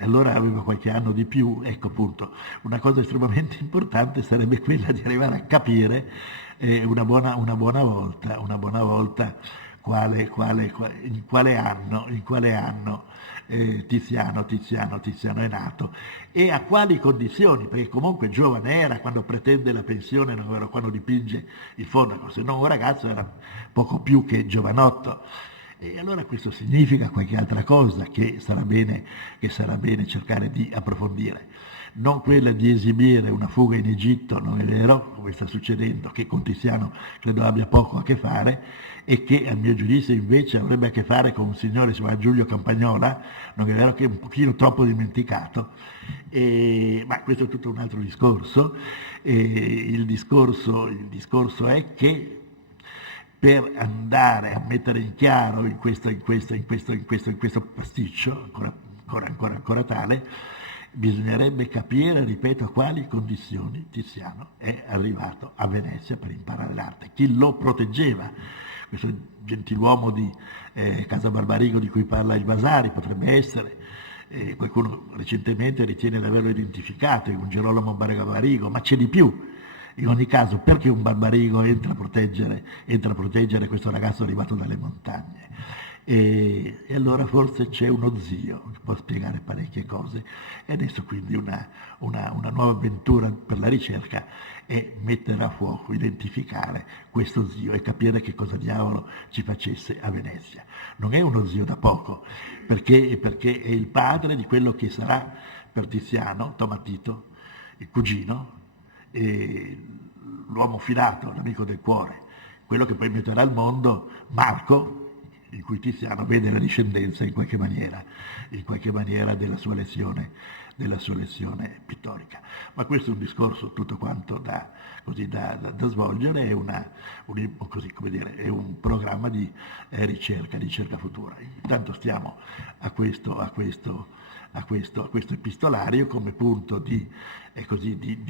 Allora aveva qualche anno di più. Ecco, appunto, una cosa estremamente importante sarebbe quella di arrivare a capire una buona volta in quale anno Tiziano è nato, e a quali condizioni, perché comunque giovane era quando pretende la pensione, non era quando dipinge il fondaco, se non un ragazzo era poco più che giovanotto. E allora questo significa qualche altra cosa che sarà bene cercare di approfondire. Non quella di esibire una fuga in Egitto, non è vero, come sta succedendo, che con Tiziano credo abbia poco a che fare, e che a mio giudizio invece avrebbe a che fare con un signore, si chiama Giulio Campagnola, non è vero, che è un pochino troppo dimenticato, ma questo è tutto un altro discorso. Il discorso è che per andare a mettere in chiaro in questo pasticcio, ancora tale, bisognerebbe capire, ripeto, a quali condizioni Tiziano è arrivato a Venezia per imparare l'arte, chi lo proteggeva, questo gentiluomo di Casa Barbarigo di cui parla il Vasari, potrebbe essere. Qualcuno recentemente ritiene di averlo identificato, è un Gerolamo Barbarigo, ma c'è di più. In ogni caso, perché un Barbarigo entra a proteggere questo ragazzo arrivato dalle montagne? E allora forse c'è uno zio che può spiegare parecchie cose, e adesso quindi una nuova avventura per la ricerca è mettere a fuoco, identificare questo zio e capire che cosa diavolo ci facesse a Venezia. Non è uno zio da poco, perché è il padre di quello che sarà per Tiziano, Tomatito, il cugino, e l'uomo fidato, l'amico del cuore, quello che poi metterà al mondo Marco, in cui Tiziano vede la discendenza in qualche maniera della sua lezione pittorica. Ma questo è un discorso tutto quanto da svolgere, è un programma di ricerca futura. Intanto stiamo a questo epistolario come punto di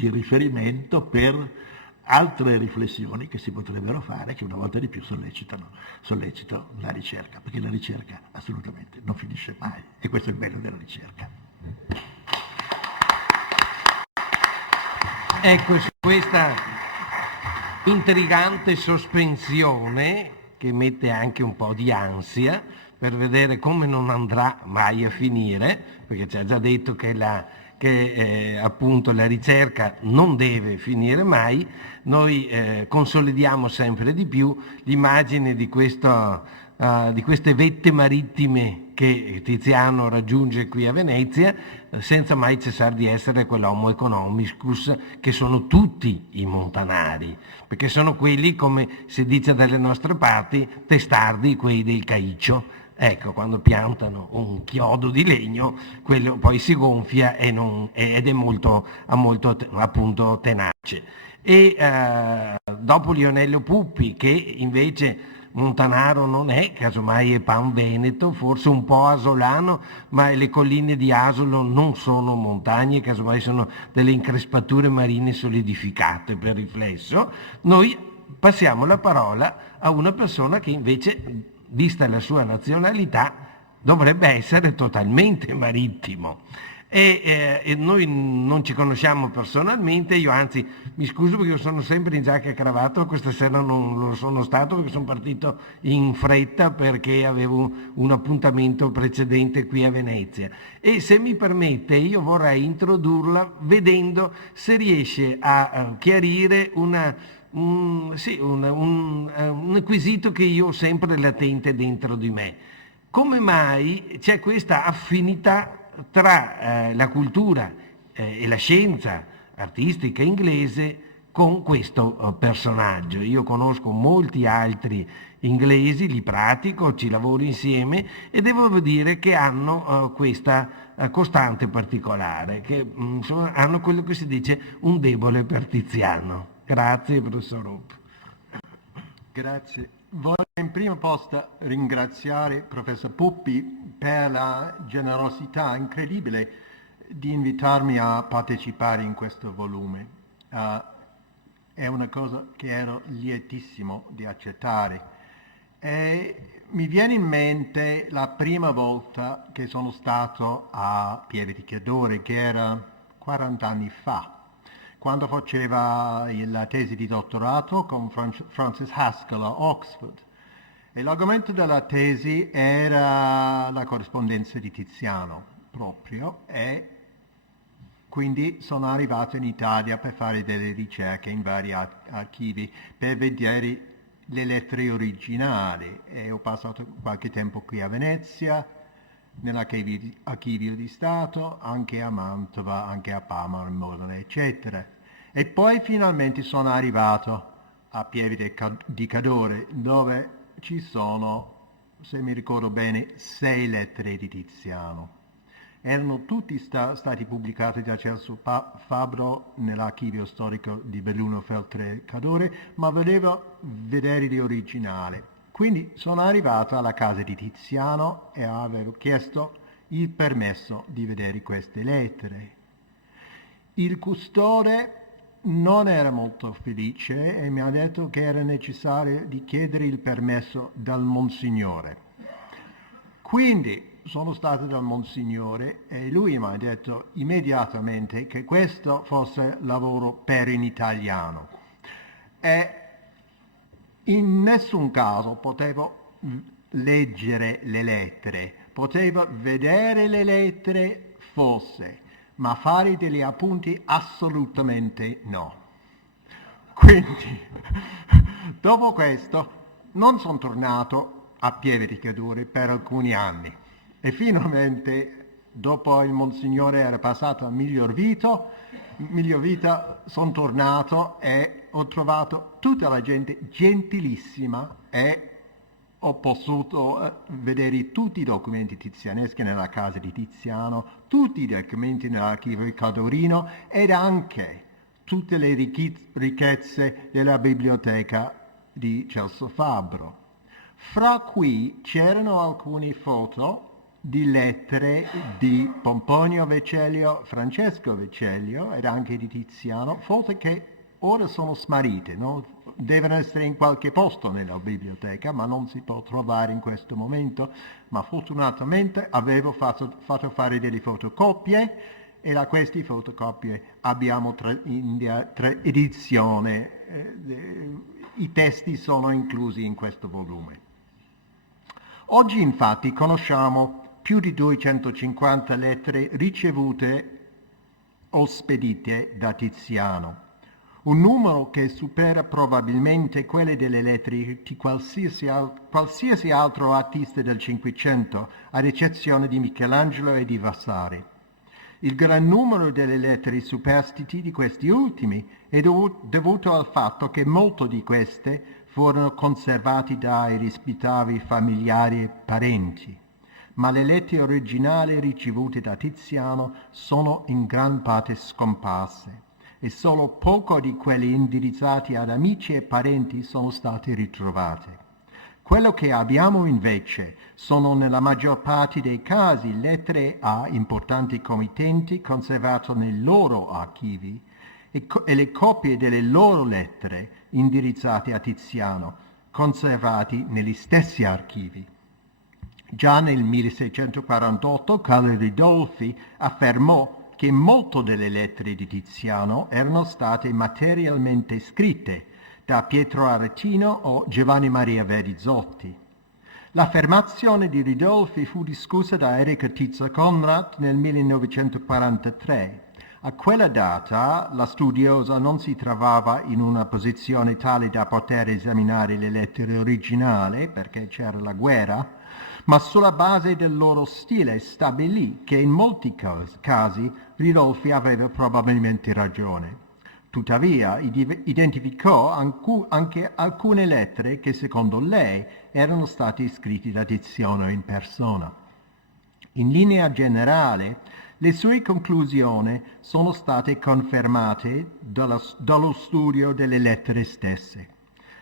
riferimento per altre riflessioni che si potrebbero fare, che una volta di più sollecitano la ricerca, perché la ricerca assolutamente non finisce mai, e questo è il bello della ricerca. Ecco, su questa intrigante sospensione, che mette anche un po' di ansia per vedere come non andrà mai a finire, perché ci ha già detto che appunto la ricerca non deve finire mai, noi consolidiamo sempre di più l'immagine di queste vette marittime che Tiziano raggiunge qui a Venezia, senza mai cessare di essere quell'homo economicus che sono tutti i montanari, perché sono quelli, come si dice dalle nostre parti, testardi, quei del caiccio. Ecco, quando piantano un chiodo di legno, quello poi si gonfia ed è molto appunto tenace. E dopo Lionello Puppi, che invece montanaro non è, casomai è pan veneto, forse un po' asolano, ma le colline di Asolo non sono montagne, casomai sono delle increspature marine solidificate per riflesso. Noi passiamo la parola a una persona che invece, vista la sua nazionalità, dovrebbe essere totalmente marittimo. E noi non ci conosciamo personalmente, io anzi mi scuso perché io sono sempre in giacca e cravatta, questa sera non lo sono stato perché sono partito in fretta perché avevo un appuntamento precedente qui a Venezia, e se mi permette io vorrei introdurla vedendo se riesce a chiarire un quesito che io ho sempre latente dentro di me. Come mai c'è questa affinità tra la cultura e la scienza artistica inglese con questo personaggio? Io conosco molti altri inglesi, li pratico, ci lavoro insieme e devo dire che hanno questa costante particolare, che insomma, hanno quello che si dice un debole per Tiziano. Grazie, professor Hope. Grazie. Voglio in prima posta ringraziare il professor Puppi per la generosità incredibile di invitarmi a partecipare in questo volume. È una cosa che ero lietissimo di accettare. E mi viene in mente la prima volta che sono stato a Pieve di Cadore, che era 40 anni fa, quando faceva la tesi di dottorato con Francis Haskell a Oxford. E l'argomento della tesi era la corrispondenza di Tiziano proprio, e quindi sono arrivato in Italia per fare delle ricerche in vari archivi per vedere le lettere originali, e ho passato qualche tempo qui a Venezia, nell'archivio di Stato, anche a Mantova, anche a Parma, a Modena, eccetera. E poi finalmente sono arrivato a Pieve di Cadore, dove ci sono, se mi ricordo bene, 6 lettere di Tiziano. Erano tutti stati pubblicati da Celso Fabbro nell'archivio storico di Belluno Feltre Cadore, ma volevo vedere l'originale. Quindi sono arrivato alla casa di Tiziano e avevo chiesto il permesso di vedere queste lettere. Il custode non era molto felice e mi ha detto che era necessario di chiedere il permesso dal Monsignore. Quindi sono stato dal Monsignore e lui mi ha detto immediatamente che questo fosse lavoro per in italiano. E in nessun caso potevo leggere le lettere, potevo vedere le lettere forse, ma fare degli appunti assolutamente no. Quindi, dopo questo, non sono tornato a Pieve di Cadore per alcuni anni e finalmente, dopo il Monsignore era passato a Miglior Vita, sono tornato e ho trovato tutta la gente gentilissima e ho potuto vedere tutti i documenti tizianeschi nella casa di Tiziano, tutti i documenti nell'archivio Cadorino ed anche tutte le ricchezze della biblioteca di Celso Fabbro. Fra cui c'erano alcune foto di lettere di Pomponio Vecellio, Francesco Vecellio ed anche di Tiziano, foto che ora sono smarrite, no? Devono essere in qualche posto nella biblioteca, ma non si può trovare in questo momento, ma fortunatamente avevo fatto fare delle fotocopie e da queste fotocopie abbiamo tre edizioni, i testi sono inclusi in questo volume. Oggi infatti conosciamo più di 250 lettere ricevute o spedite da Tiziano. Un numero che supera probabilmente quelle delle lettere di qualsiasi altro artista del Cinquecento, ad eccezione di Michelangelo e di Vasari. Il gran numero delle lettere superstiti di questi ultimi è dovuto al fatto che molte di queste furono conservate dai rispettabili familiari e parenti, ma le lettere originali ricevute da Tiziano sono in gran parte scomparse e solo poco di quelle indirizzate ad amici e parenti sono state ritrovate. Quello che abbiamo invece sono nella maggior parte dei casi lettere a importanti committenti conservate nei loro archivi e le copie delle loro lettere indirizzate a Tiziano, conservati negli stessi archivi. Già nel 1648 Carlo Ridolfi affermò che molte delle lettere di Tiziano erano state materialmente scritte da Pietro Aretino o Giovanni Maria Verrizzotti. L'affermazione di Ridolfi fu discussa da Erika Tizza Conrad nel 1943. A quella data la studiosa non si trovava in una posizione tale da poter esaminare le lettere originali, perché c'era la guerra, ma sulla base del loro stile stabilì che in molti casi Ridolfi aveva probabilmente ragione. Tuttavia identificò anche alcune lettere che secondo lei erano state scritte da Tiziano in persona. In linea generale, le sue conclusioni sono state confermate dallo studio delle lettere stesse.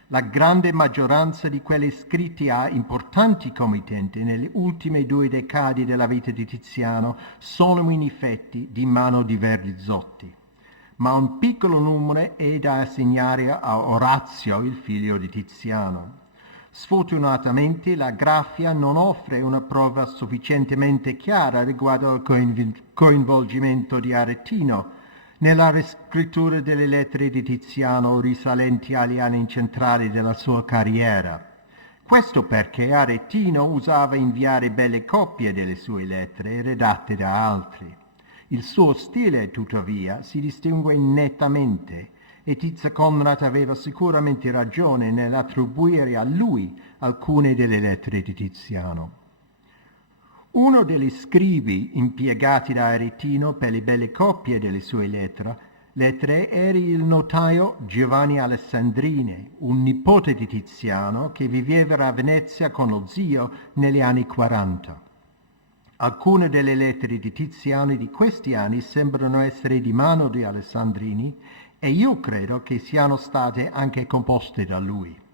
La grande maggioranza di quelle scritte a importanti committenti nelle ultime 2 decadi della vita di Tiziano sono in effetti di mano di Verrizzotti, ma un piccolo numero è da assegnare a Orazio, il figlio di Tiziano. Sfortunatamente la grafia non offre una prova sufficientemente chiara riguardo al coinvolgimento di Aretino nella riscrittura delle lettere di Tiziano risalenti agli anni centrali della sua carriera. Questo perché Aretino usava inviare belle copie delle sue lettere redatte da altri. Il suo stile, tuttavia, si distingue nettamente e Tizza Conrad aveva sicuramente ragione nell'attribuire a lui alcune delle lettere di Tiziano. Uno degli scribi impiegati da Aretino per le belle copie delle sue lettere era il notaio Giovanni Alessandrini, un nipote di Tiziano che viveva a Venezia con lo zio negli anni 40. Alcune delle lettere di Tiziano di questi anni sembrano essere di mano di Alessandrini e io credo che siano state anche composte da lui.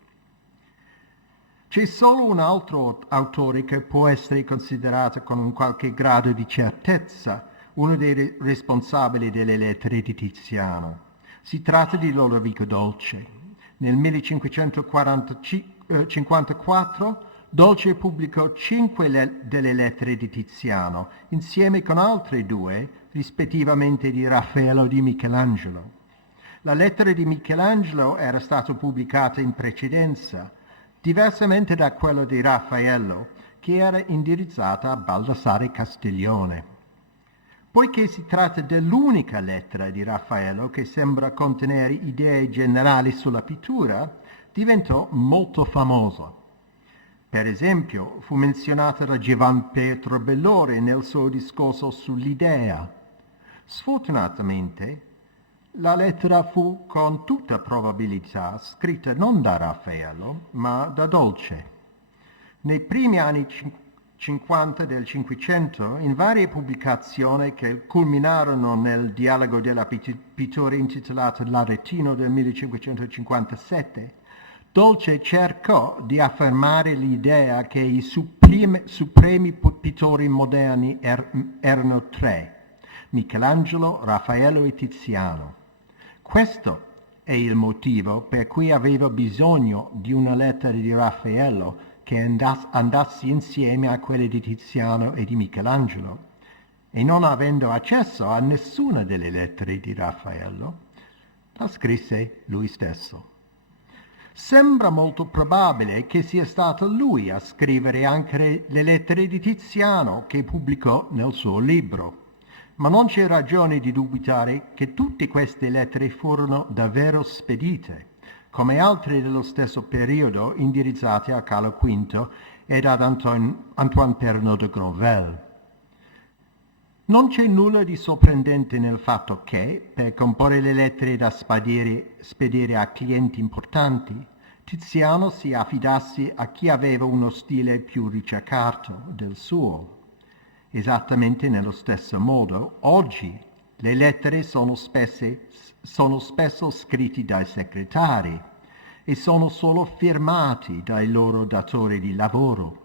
C'è solo un altro autore che può essere considerato con un qualche grado di certezza uno dei responsabili delle lettere di Tiziano. Si tratta di Lodovico Dolce. Nel 1554 Dolce pubblicò 5 delle lettere di Tiziano, insieme con altre 2, rispettivamente di Raffaello e di Michelangelo. La lettera di Michelangelo era stata pubblicata in precedenza, diversamente da quella di Raffaello, che era indirizzata a Baldassare Castiglione. Poiché si tratta dell'unica lettera di Raffaello che sembra contenere idee generali sulla pittura, diventò molto famosa. Per esempio, fu menzionata da Giovan Pietro Bellori nel suo discorso sull'idea. Sfortunatamente, la lettera fu con tutta probabilità scritta non da Raffaello, ma da Dolce. Nei primi anni 50 del Cinquecento, in varie pubblicazioni che culminarono nel dialogo della pittura intitolato L'Aretino del 1557, Dolce cercò di affermare l'idea che i supremi pittori moderni erano 3, Michelangelo, Raffaello e Tiziano. Questo è il motivo per cui aveva bisogno di una lettera di Raffaello che andasse insieme a quelle di Tiziano e di Michelangelo, e non avendo accesso a nessuna delle lettere di Raffaello, la scrisse lui stesso. Sembra molto probabile che sia stato lui a scrivere anche le lettere di Tiziano che pubblicò nel suo libro, ma non c'è ragione di dubitare che tutte queste lettere furono davvero spedite, come altre dello stesso periodo indirizzate a Carlo V ed ad Antoine Pernod de Granvelle. Non c'è nulla di sorprendente nel fatto che, per comporre le lettere da spedire a clienti importanti, Tiziano si affidasse a chi aveva uno stile più ricercato del suo. Esattamente nello stesso modo, oggi le lettere sono spesso scritte dai segretari e sono solo firmati dai loro datori di lavoro.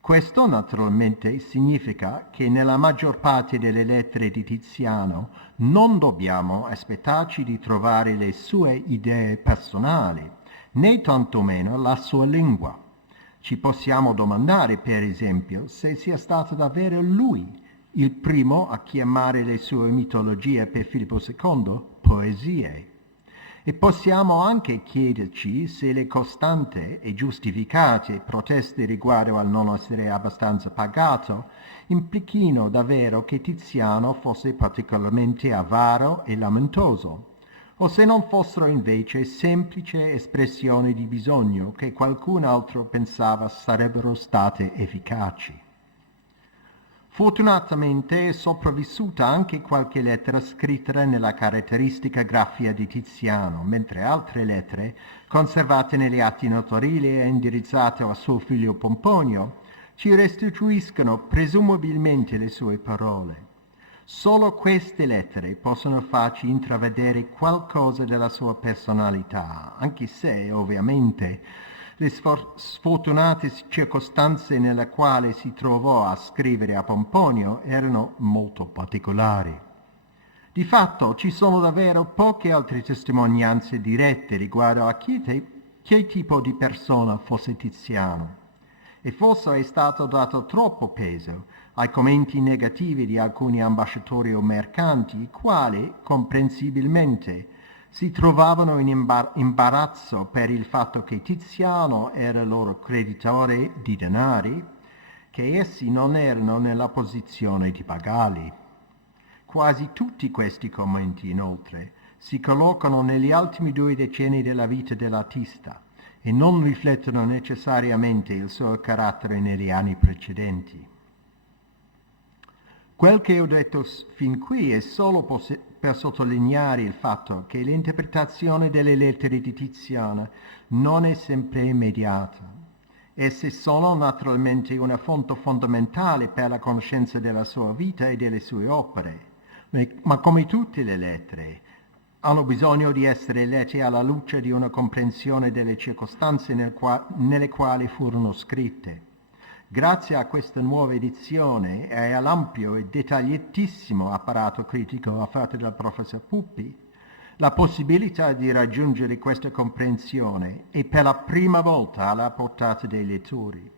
Questo naturalmente significa che nella maggior parte delle lettere di Tiziano non dobbiamo aspettarci di trovare le sue idee personali, né tantomeno la sua lingua. Ci possiamo domandare, per esempio, se sia stato davvero lui il primo a chiamare le sue mitologie per Filippo II poesie. E possiamo anche chiederci se le costanti e giustificate proteste riguardo al non essere abbastanza pagato implichino davvero che Tiziano fosse particolarmente avaro e lamentoso, o se non fossero invece semplici espressioni di bisogno che qualcun altro pensava sarebbero state efficaci. Fortunatamente è sopravvissuta anche qualche lettera scritta nella caratteristica grafia di Tiziano, mentre altre lettere, conservate negli atti notarili e indirizzate a suo figlio Pomponio, ci restituiscono presumibilmente le sue parole. Solo queste lettere possono farci intravedere qualcosa della sua personalità, anche se, ovviamente, le sfortunate circostanze nelle quali si trovò a scrivere a Pomponio erano molto particolari. Di fatto ci sono davvero poche altre testimonianze dirette riguardo a che tipo di persona fosse Tiziano, e forse è stato dato troppo peso ai commenti negativi di alcuni ambasciatori o mercanti, i quali, comprensibilmente, si trovavano in imbarazzo per il fatto che Tiziano era loro creditore di denari, che essi non erano nella posizione di pagarli. Quasi tutti questi commenti, inoltre, si collocano negli ultimi 2 decenni della vita dell'artista e non riflettono necessariamente il suo carattere negli anni precedenti. Quel che ho detto fin qui è solo per sottolineare il fatto che l'interpretazione delle lettere di Tiziano non è sempre immediata. Esse sono naturalmente una fonte fondamentale per la conoscenza della sua vita e delle sue opere, ma come tutte le lettere, hanno bisogno di essere lette alla luce di una comprensione delle circostanze nelle quali furono scritte. Grazie a questa nuova edizione e all'ampio e dettagliatissimo apparato critico offerto dal professor Puppi, La possibilità di raggiungere questa comprensione è per la prima volta alla portata dei lettori.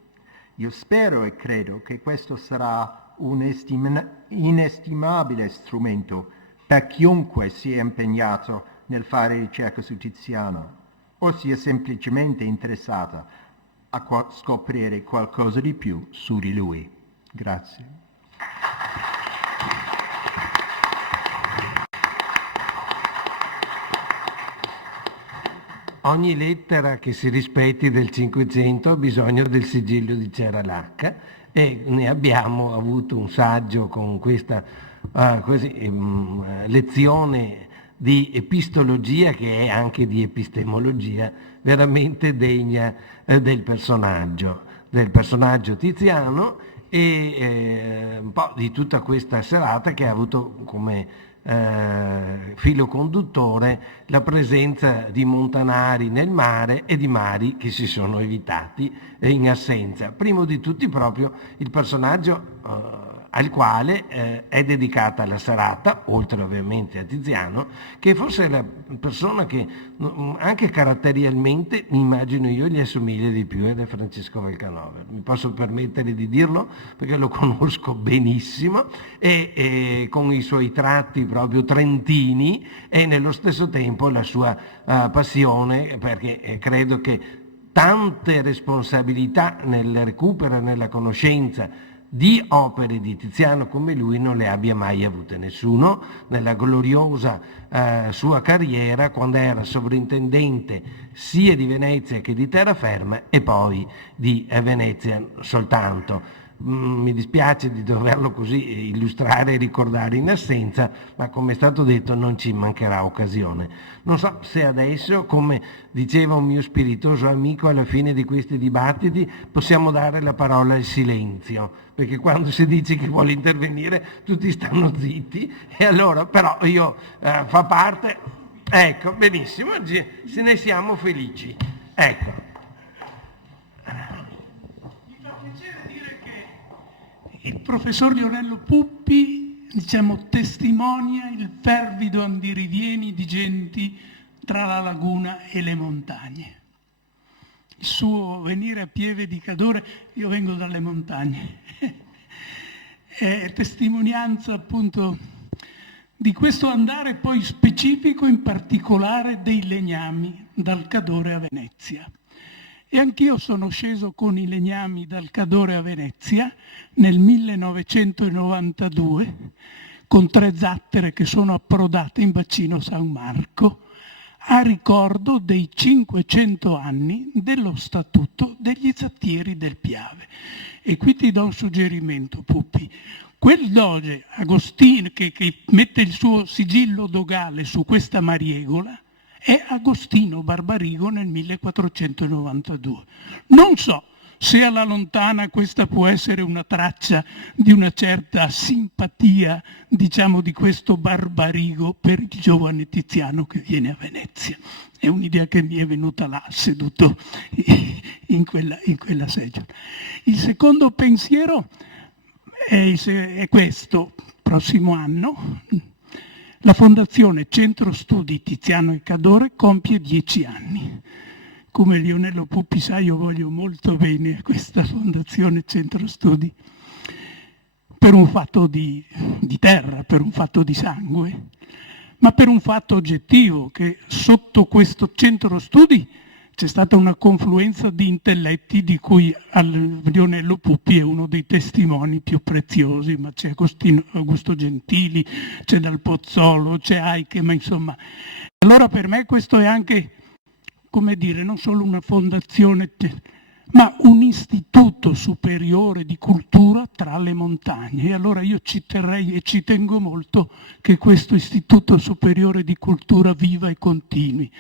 Io spero e credo che questo sarà un inestimabile strumento per chiunque sia impegnato nel fare ricerca su Tiziano o sia semplicemente interessata a scoprire qualcosa di più su di lui. Grazie. Ogni lettera che si rispetti del Cinquecento ha bisogno del sigillo di Ceralacca e ne abbiamo avuto un saggio con questa lezione di epistologia, che è anche di epistemologia, veramente degna del personaggio Tiziano e un po' di tutta questa serata, che ha avuto come filo conduttore la presenza di montanari nel mare e di mari che si sono evitati in assenza. Primo di tutti proprio il personaggio al quale è dedicata la serata, oltre ovviamente a Tiziano, che forse è la persona che anche caratterialmente, mi immagino io, gli assomiglia di più, ed è Francesco Valcanover. Mi posso permettere di dirlo perché lo conosco benissimo e con i suoi tratti proprio trentini e nello stesso tempo la sua passione, perché credo che tante responsabilità nel recupero e nella conoscenza di opere di Tiziano come lui non le abbia mai avute nessuno nella gloriosa sua carriera, quando era sovrintendente sia di Venezia che di Terraferma e poi di Venezia soltanto. Mi dispiace di doverlo così illustrare e ricordare in assenza, ma come è stato detto non ci mancherà occasione. Non so se adesso, come diceva un mio spiritoso amico alla fine di questi dibattiti, possiamo dare la parola al silenzio, perché quando si dice che vuole intervenire tutti stanno zitti, e allora però io fa parte, ecco, benissimo, se ne siamo felici. Ecco. Il professor Lionello Puppi, testimonia il fervido andirivieni di genti tra la laguna e le montagne. Il suo venire a Pieve di Cadore, io vengo dalle montagne, è testimonianza appunto di questo andare poi specifico, in particolare dei legnami dal Cadore a Venezia. E anch'io sono sceso con i legnami dal Cadore a Venezia nel 1992 con 3 zattere che sono approdate in bacino San Marco a ricordo dei 500 anni dello statuto degli zattieri del Piave. E qui ti do un suggerimento, Puppi. Quel doge Agostino che mette il suo sigillo dogale su questa mariegola è Agostino Barbarigo nel 1492. Non so se alla lontana questa può essere una traccia di una certa simpatia, diciamo, di questo Barbarigo per il giovane Tiziano che viene a Venezia. È un'idea che mi è venuta là, seduto in quella seggiola. Il secondo pensiero è questo. Prossimo anno la Fondazione Centro Studi Tiziano e Cadore compie 10 anni. Come Lionello Puppi sa, io voglio molto bene a questa Fondazione Centro Studi per un fatto di terra, per un fatto di sangue, ma per un fatto oggettivo, che sotto questo Centro Studi c'è stata una confluenza di intelletti di cui Lionello Puppi è uno dei testimoni più preziosi, ma c'è Augusto Gentili, c'è Dal Pozzolo, c'è Aike, ma insomma. Allora per me questo è anche, come dire, non solo una fondazione, ma un istituto superiore di cultura tra le montagne. E allora io ci terrei e ci tengo molto che questo istituto superiore di cultura viva e continui.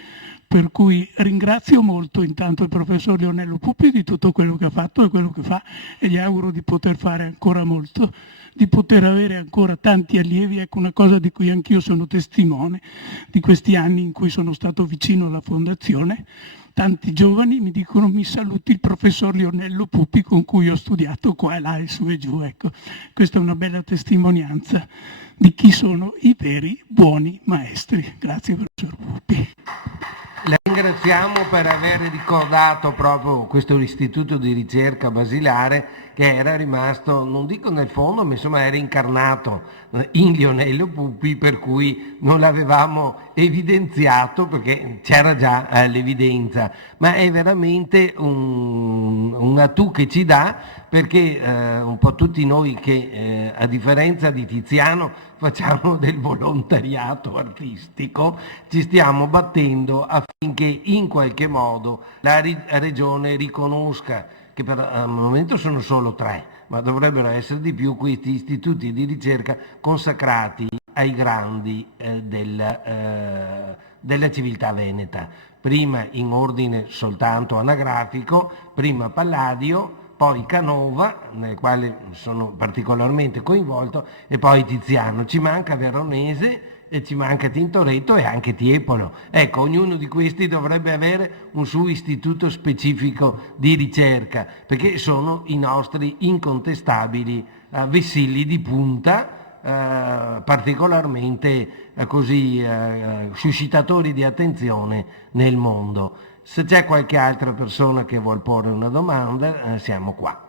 Per cui ringrazio molto intanto il professor Lionello Puppi di tutto quello che ha fatto e quello che fa, e gli auguro di poter fare ancora molto di poter avere ancora tanti allievi. Ecco, una cosa di cui anch'io sono testimone di questi anni in cui sono stato vicino alla fondazione. Tanti giovani mi dicono: mi saluti il professor Lionello Pupi con cui ho studiato qua e là e su e giù. Ecco, questa è una bella testimonianza di chi sono i veri buoni maestri. Grazie professor Pupi. La ringraziamo per aver ricordato proprio questo istituto di ricerca basilare che era rimasto, non dico nel fondo, ma insomma era incarnato in Lionello Pupi, per cui non l'avevamo evidenziato perché c'era già l'evidenza, ma è veramente un attu che ci dà, perché un po' tutti noi che a differenza di Tiziano facciamo del volontariato artistico, ci stiamo battendo affinché in qualche modo la regione riconosca, che per il momento sono solo 3, ma dovrebbero essere di più, questi istituti di ricerca consacrati ai grandi della civiltà veneta. Prima in ordine soltanto anagrafico, prima Palladio, poi Canova, nel quale sono particolarmente coinvolto, e poi Tiziano. Ci manca Veronese e ci manca Tintoretto e anche Tiepolo. Ecco, ognuno di questi dovrebbe avere un suo istituto specifico di ricerca, perché sono i nostri incontestabili vessilli di punta, particolarmente così suscitatori di attenzione nel mondo. Se c'è qualche altra persona che vuol porre una domanda, siamo qua.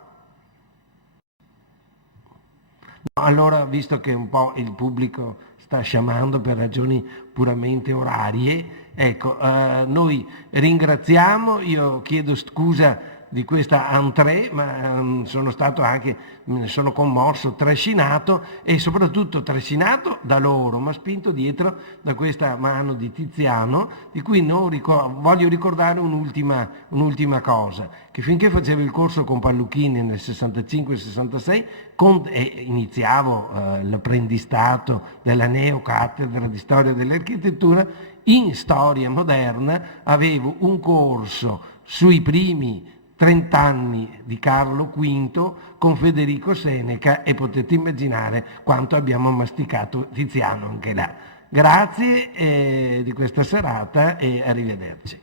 No, allora, visto che un po' il pubblico sta sciamando per ragioni puramente orarie, ecco, noi ringraziamo, io chiedo scusa di questa entrée, ma sono stato anche, me ne sono commosso, trascinato, e soprattutto trascinato da loro, ma spinto dietro da questa mano di Tiziano, di cui voglio ricordare un'ultima cosa, che finché facevo il corso con Palluchini nel 65-66 e iniziavo l'apprendistato della neocattedra di storia dell'architettura, in storia moderna avevo un corso sui primi 30 anni di Carlo V con Federico Seneca, e potete immaginare quanto abbiamo masticato Tiziano anche là. Grazie di questa serata e arrivederci.